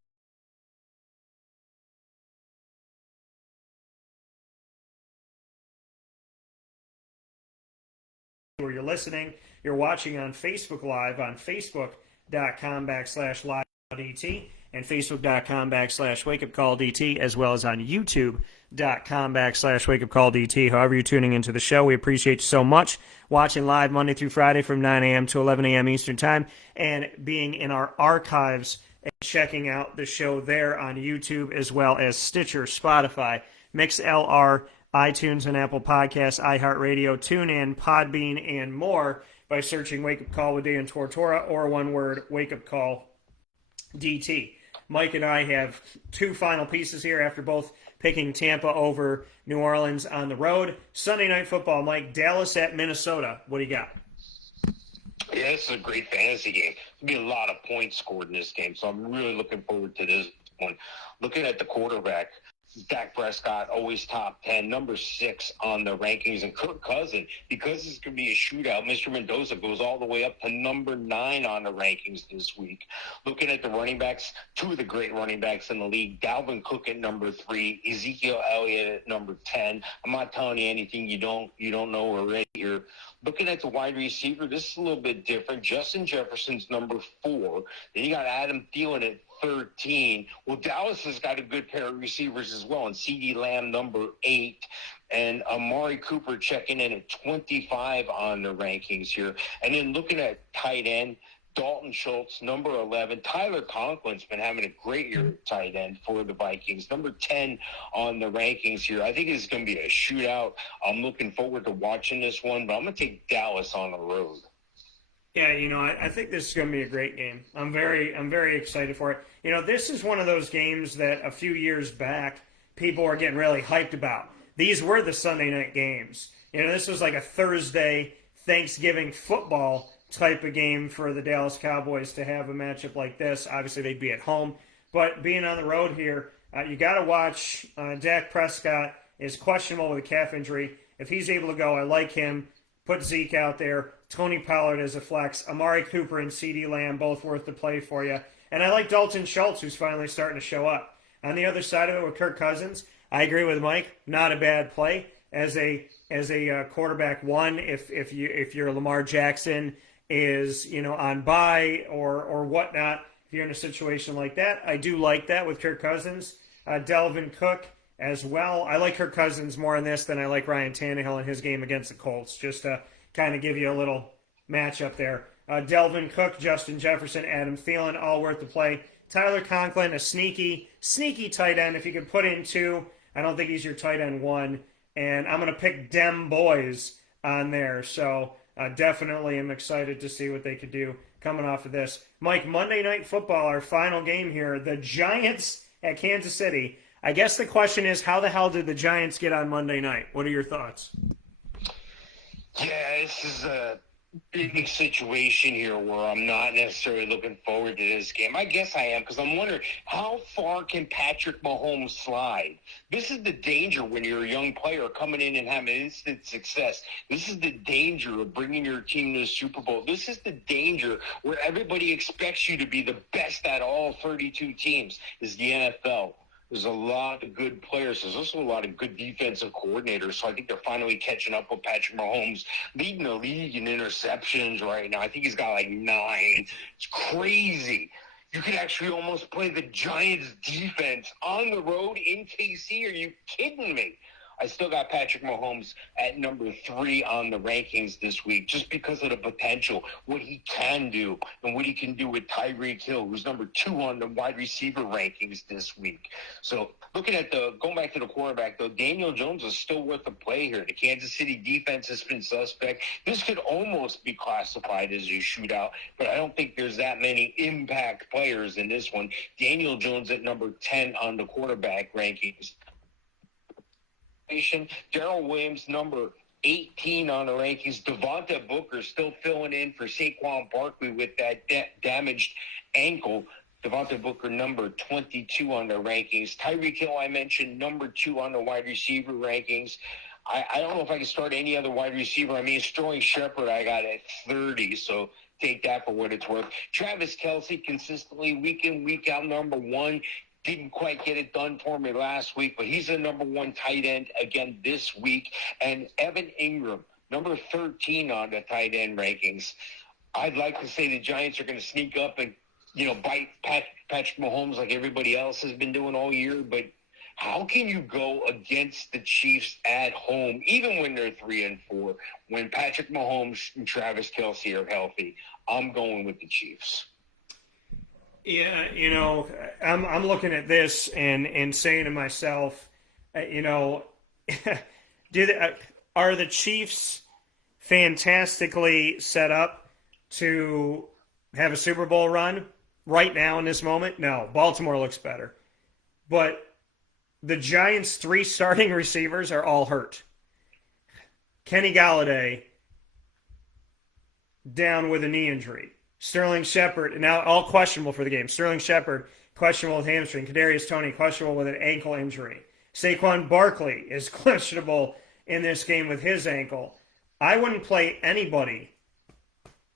Where you're listening, you're watching on Facebook Live on Facebook.com/LiveDT and Facebook.com/WakeUpCallDT, as well as on YouTube.com/WakeUpCallDT. However you're tuning into the show, we appreciate you so much. Watching live Monday through Friday from 9 a.m. to 11 a.m. Eastern Time, and being in our archives and checking out the show there on YouTube, as well as Stitcher, Spotify, MixLR, iTunes and Apple Podcasts, iHeartRadio, TuneIn, Podbean, and more by searching Wake Up Call with Dan Tortora, or one word, Wake Up Call DT. Mike and I have two final pieces here after both picking Tampa over New Orleans on the road. Sunday Night Football, Mike, Dallas at Minnesota. What do you got? Yeah, this is a great fantasy game. There'll be a lot of points scored in this game, so I'm really looking forward to this one. Looking at the quarterback, Dak Prescott, always top 10, number 6 on the rankings. And Kirk Cousins, because it's going to be a shootout, Mr. Mendoza goes all the way up to number 9 on the rankings this week. Looking at the running backs, 2 of the great running backs in the league, Dalvin Cook at number 3, Ezekiel Elliott at number 10. I'm not telling you anything you don't know already here. Looking at the wide receiver, this is a little bit different. Justin Jefferson's number 4. Then you got Adam Thielen at 13. Well, Dallas has got a good pair of receivers as well, and CeeDee Lamb number 8, and Amari Cooper checking in at 25 on the rankings here. And then looking at tight end, Dalton Schultz, number 11. Tyler Conklin's been having a great year at tight end for the Vikings, number 10 on the rankings here. I think it's going to be a shootout. I'm looking forward to watching this one, but I'm going to take Dallas on the road. Yeah, I think this is going to be a great game. I'm very excited for it. This is one of those games that a few years back people were getting really hyped about. These were the Sunday night games. This was like a Thursday Thanksgiving football type of game for the Dallas Cowboys to have a matchup like this. Obviously, they'd be at home. But being on the road here, you got to watch Dak Prescott is questionable with a calf injury. If he's able to go, I like him. Put Zeke out there. Tony Pollard as a flex. Amari Cooper and CeeDee Lamb, both worth the play for you. And I like Dalton Schultz, who's finally starting to show up. On the other side of it with Kirk Cousins, I agree with Mike. Not a bad play as a quarterback one. If you're Lamar Jackson is on bye or whatnot, if you're in a situation like that, I do like that with Kirk Cousins. Dalvin Cook as well. I like Kirk Cousins more in this than I like Ryan Tannehill in his game against the Colts, just to kind of give you a little matchup there. Dalvin Cook, Justin Jefferson, Adam Thielen, all worth the play. Tyler Conklin, a sneaky tight end. If you could put in 2, I don't think he's your tight end 1. And I'm going to pick Dem Boys on there. So definitely am excited to see what they could do coming off of this. Mike, Monday Night Football, our final game here. The Giants at Kansas City. I guess the question is, how the hell did the Giants get on Monday night? What are your thoughts? Yeah, this is a big situation here where I'm not necessarily looking forward to this game. I guess I am, because I'm wondering, how far can Patrick Mahomes slide? This is the danger when you're a young player coming in and having instant success. This is the danger of bringing your team to the Super Bowl. This is the danger where everybody expects you to be the best at all 32 teams, is the NFL. There's a lot of good players. There's also a lot of good defensive coordinators. So I think they're finally catching up with Patrick Mahomes, leading the league in interceptions right now. I think he's got like 9. It's crazy. You could actually almost play the Giants defense on the road in KC. Are you kidding me? I still got Patrick Mahomes at number 3 on the rankings this week just because of the potential, what he can do, and what he can do with Tyrique Hill, who's number 2 on the wide receiver rankings this week. So looking at going back to the quarterback, though, Daniel Jones is still worth a play here. The Kansas City defense has been suspect. This could almost be classified as a shootout, but I don't think there's that many impact players in this one. Daniel Jones at number 10 on the quarterback rankings. Gerald Williams, number 18 on the rankings. Devonta Booker still filling in for Saquon Barkley with that damaged ankle. Devonta Booker, number 22 on the rankings. Tyreek Hill, I mentioned, number 2 on the wide receiver rankings. I don't know if I can start any other wide receiver. I mean, Sterling Shepard I got at 30, so take that for what it's worth. Travis Kelce, consistently week in, week out, number 1. Didn't quite get it done for me last week, but he's the number 1 tight end again this week. And Evan Ingram, number 13 on the tight end rankings. I'd like to say the Giants are going to sneak up and, bite Patrick Mahomes like everybody else has been doing all year. But how can you go against the Chiefs at home, even when they're 3-4, when Patrick Mahomes and Travis Kelce are healthy? I'm going with the Chiefs. Yeah, I'm looking at this and saying to myself, are the Chiefs fantastically set up to have a Super Bowl run right now in this moment? No, Baltimore looks better. But the Giants' 3 starting receivers are all hurt. Kenny Golladay down with a knee injury. Sterling Shepard, now all questionable for the game. Sterling Shepard, questionable with hamstring. Kadarius Toney, questionable with an ankle injury. Saquon Barkley is questionable in this game with his ankle. I wouldn't play anybody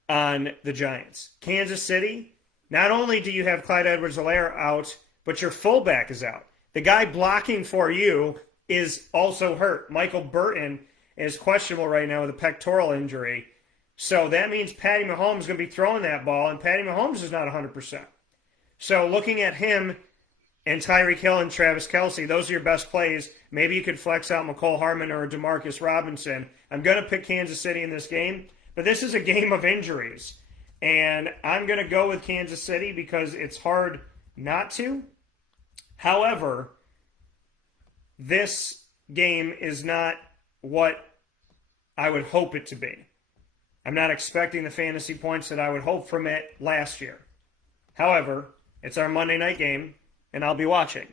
on the Giants. Kansas City, not only do you have Clyde Edwards-Helaire out, but your fullback is out. The guy blocking for you is also hurt. Michael Burton is questionable right now with a pectoral injury. So that means Patty Mahomes is going to be throwing that ball, and Patty Mahomes is not 100%. So looking at him and Tyreek Hill and Travis Kelce, those are your best plays. Maybe you could flex out McCole Hardman or DeMarcus Robinson. I'm going to pick Kansas City in this game, but this is a game of injuries. And I'm going to go with Kansas City because it's hard not to. However, this game is not what I would hope it to be. I'm not expecting the fantasy points that I would hope from it last year. However, it's our Monday night game, and I'll be watching.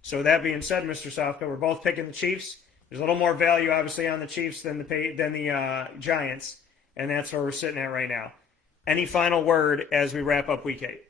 So with that being said, Mr. Sofka, we're both picking the Chiefs. There's a little more value, obviously, on the Chiefs than the Giants, and that's where we're sitting at right now. Any final word as we wrap up Week 8?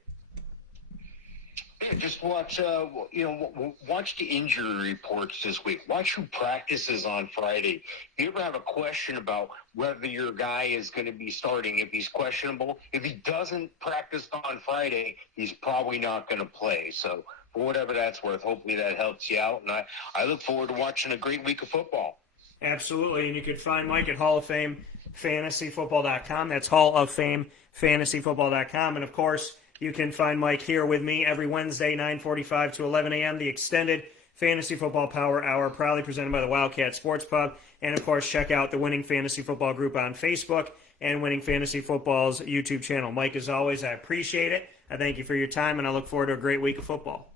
Yeah, just watch, watch the injury reports this week. Watch who practices on Friday. If you ever have a question about whether your guy is going to be starting, if he's questionable, if he doesn't practice on Friday, he's probably not going to play. So for whatever that's worth, hopefully that helps you out. And I look forward to watching a great week of football. Absolutely. And you can find Mike at Hall of Fame FantasyFootball.com. That's Hall of Fame FantasyFootball.com. And, of course, you can find Mike here with me every Wednesday, 9:45 to 11 a.m., the extended Fantasy Football Power Hour, proudly presented by the Wildcat Sports Pub. And, of course, check out the Winning Fantasy Football group on Facebook and Winning Fantasy Football's YouTube channel. Mike, as always, I appreciate it. I thank you for your time, and I look forward to a great week of football.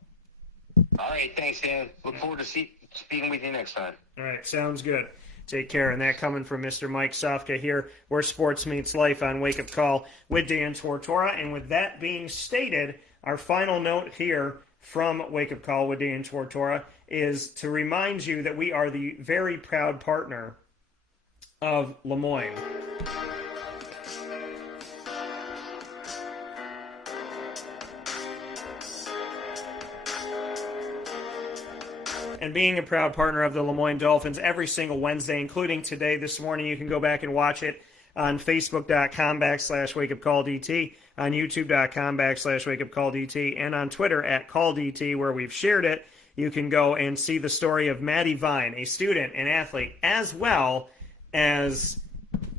All right, thanks, Dan. Look forward to speaking with you next time. All right, sounds good. Take care. And that coming from Mr. Mike Sofka here, where sports meets life on Wake Up Call with Dan Tortora. And with that being stated, our final note here from Wake Up Call with Dan Tortora is to remind you that we are the very proud partner of Lemoyne. And being a proud partner of the Lemoyne Dolphins every single Wednesday, including today, this morning, you can go back and watch it on Facebook.com/WakeUpCallDT, on YouTube.com/WakeUpCallDT, and on Twitter at CallDT, where we've shared it. You can go and see the story of Maddie Vine, a student and athlete, as well as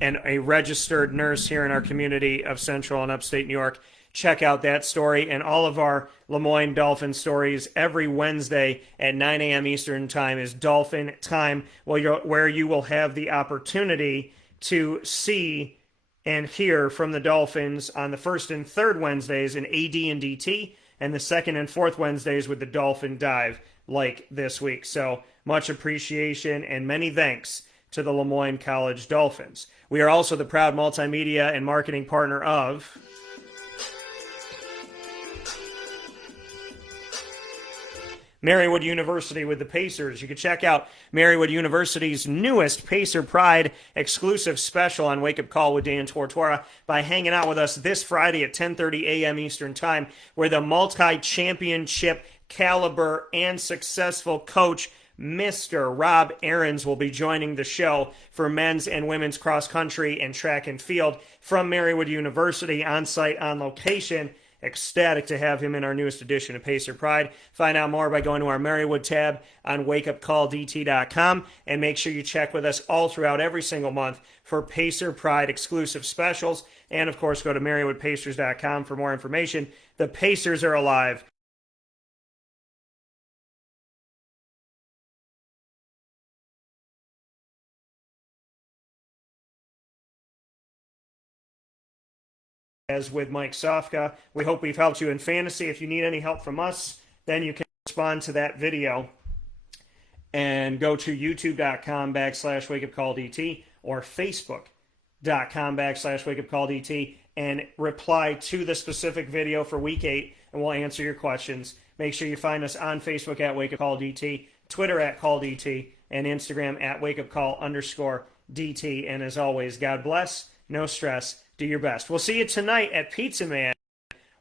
a registered nurse here in our community of Central and Upstate New York. Check out that story and all of our Lemoyne Dolphin stories every Wednesday at 9 a.m. Eastern Time is Dolphin Time, where you will have the opportunity to see and hear from the Dolphins on the first and third Wednesdays in AD and DT, and the second and fourth Wednesdays with the Dolphin Dive like this week. So much appreciation and many thanks to the Lemoyne College Dolphins. We are also the proud multimedia and marketing partner of Marywood University with the Pacers. You can check out Marywood University's newest Pacer Pride exclusive special on Wake Up Call with Dan Tortora by hanging out with us this Friday at 10:30 a.m. Eastern Time, where the multi-championship caliber and successful coach Mr. Rob Aarons will be joining the show for men's and women's cross country and track and field from Marywood University, on site, on location. Ecstatic to have him in our newest edition of Pacer Pride. Find out more by going to our Marywood tab on wakeupcalldt.com, and make sure you check with us all throughout every single month for Pacer Pride exclusive specials. And, of course, go to marywoodpacers.com for more information. The Pacers are alive. As with Mike Sofka, we hope we've helped you in fantasy. If you need any help from us, then you can respond to that video and go to youtube.com/wakeupcalldt or facebook.com/wakeupcalldt and reply to the specific video for week 8, and we'll answer your questions. Make sure you find us on Facebook at Wake Up Call DT, Twitter at CallDT, and Instagram at WakeUpCall_DT. And as always, God bless, no stress, do your best. We'll see you tonight at Pizza Man,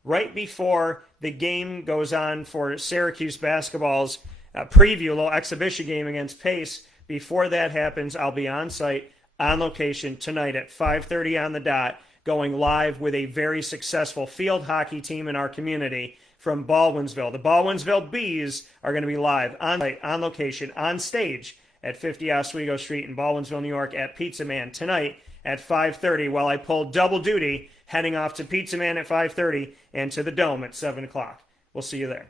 right before the game goes on for Syracuse basketball's preview, a little exhibition game against Pace. Before that happens, I'll be on site, on location tonight at 5:30 on the dot, going live with a very successful field hockey team in our community from Baldwinsville. The Baldwinsville Bees are going to be live, on site, on location, on stage at 50 Oswego Street in Baldwinsville, New York at Pizza Man tonight at 5:30, while I pull double duty heading off to Pizza Man at 5:30 and to the Dome at 7 o'clock. We'll see you there.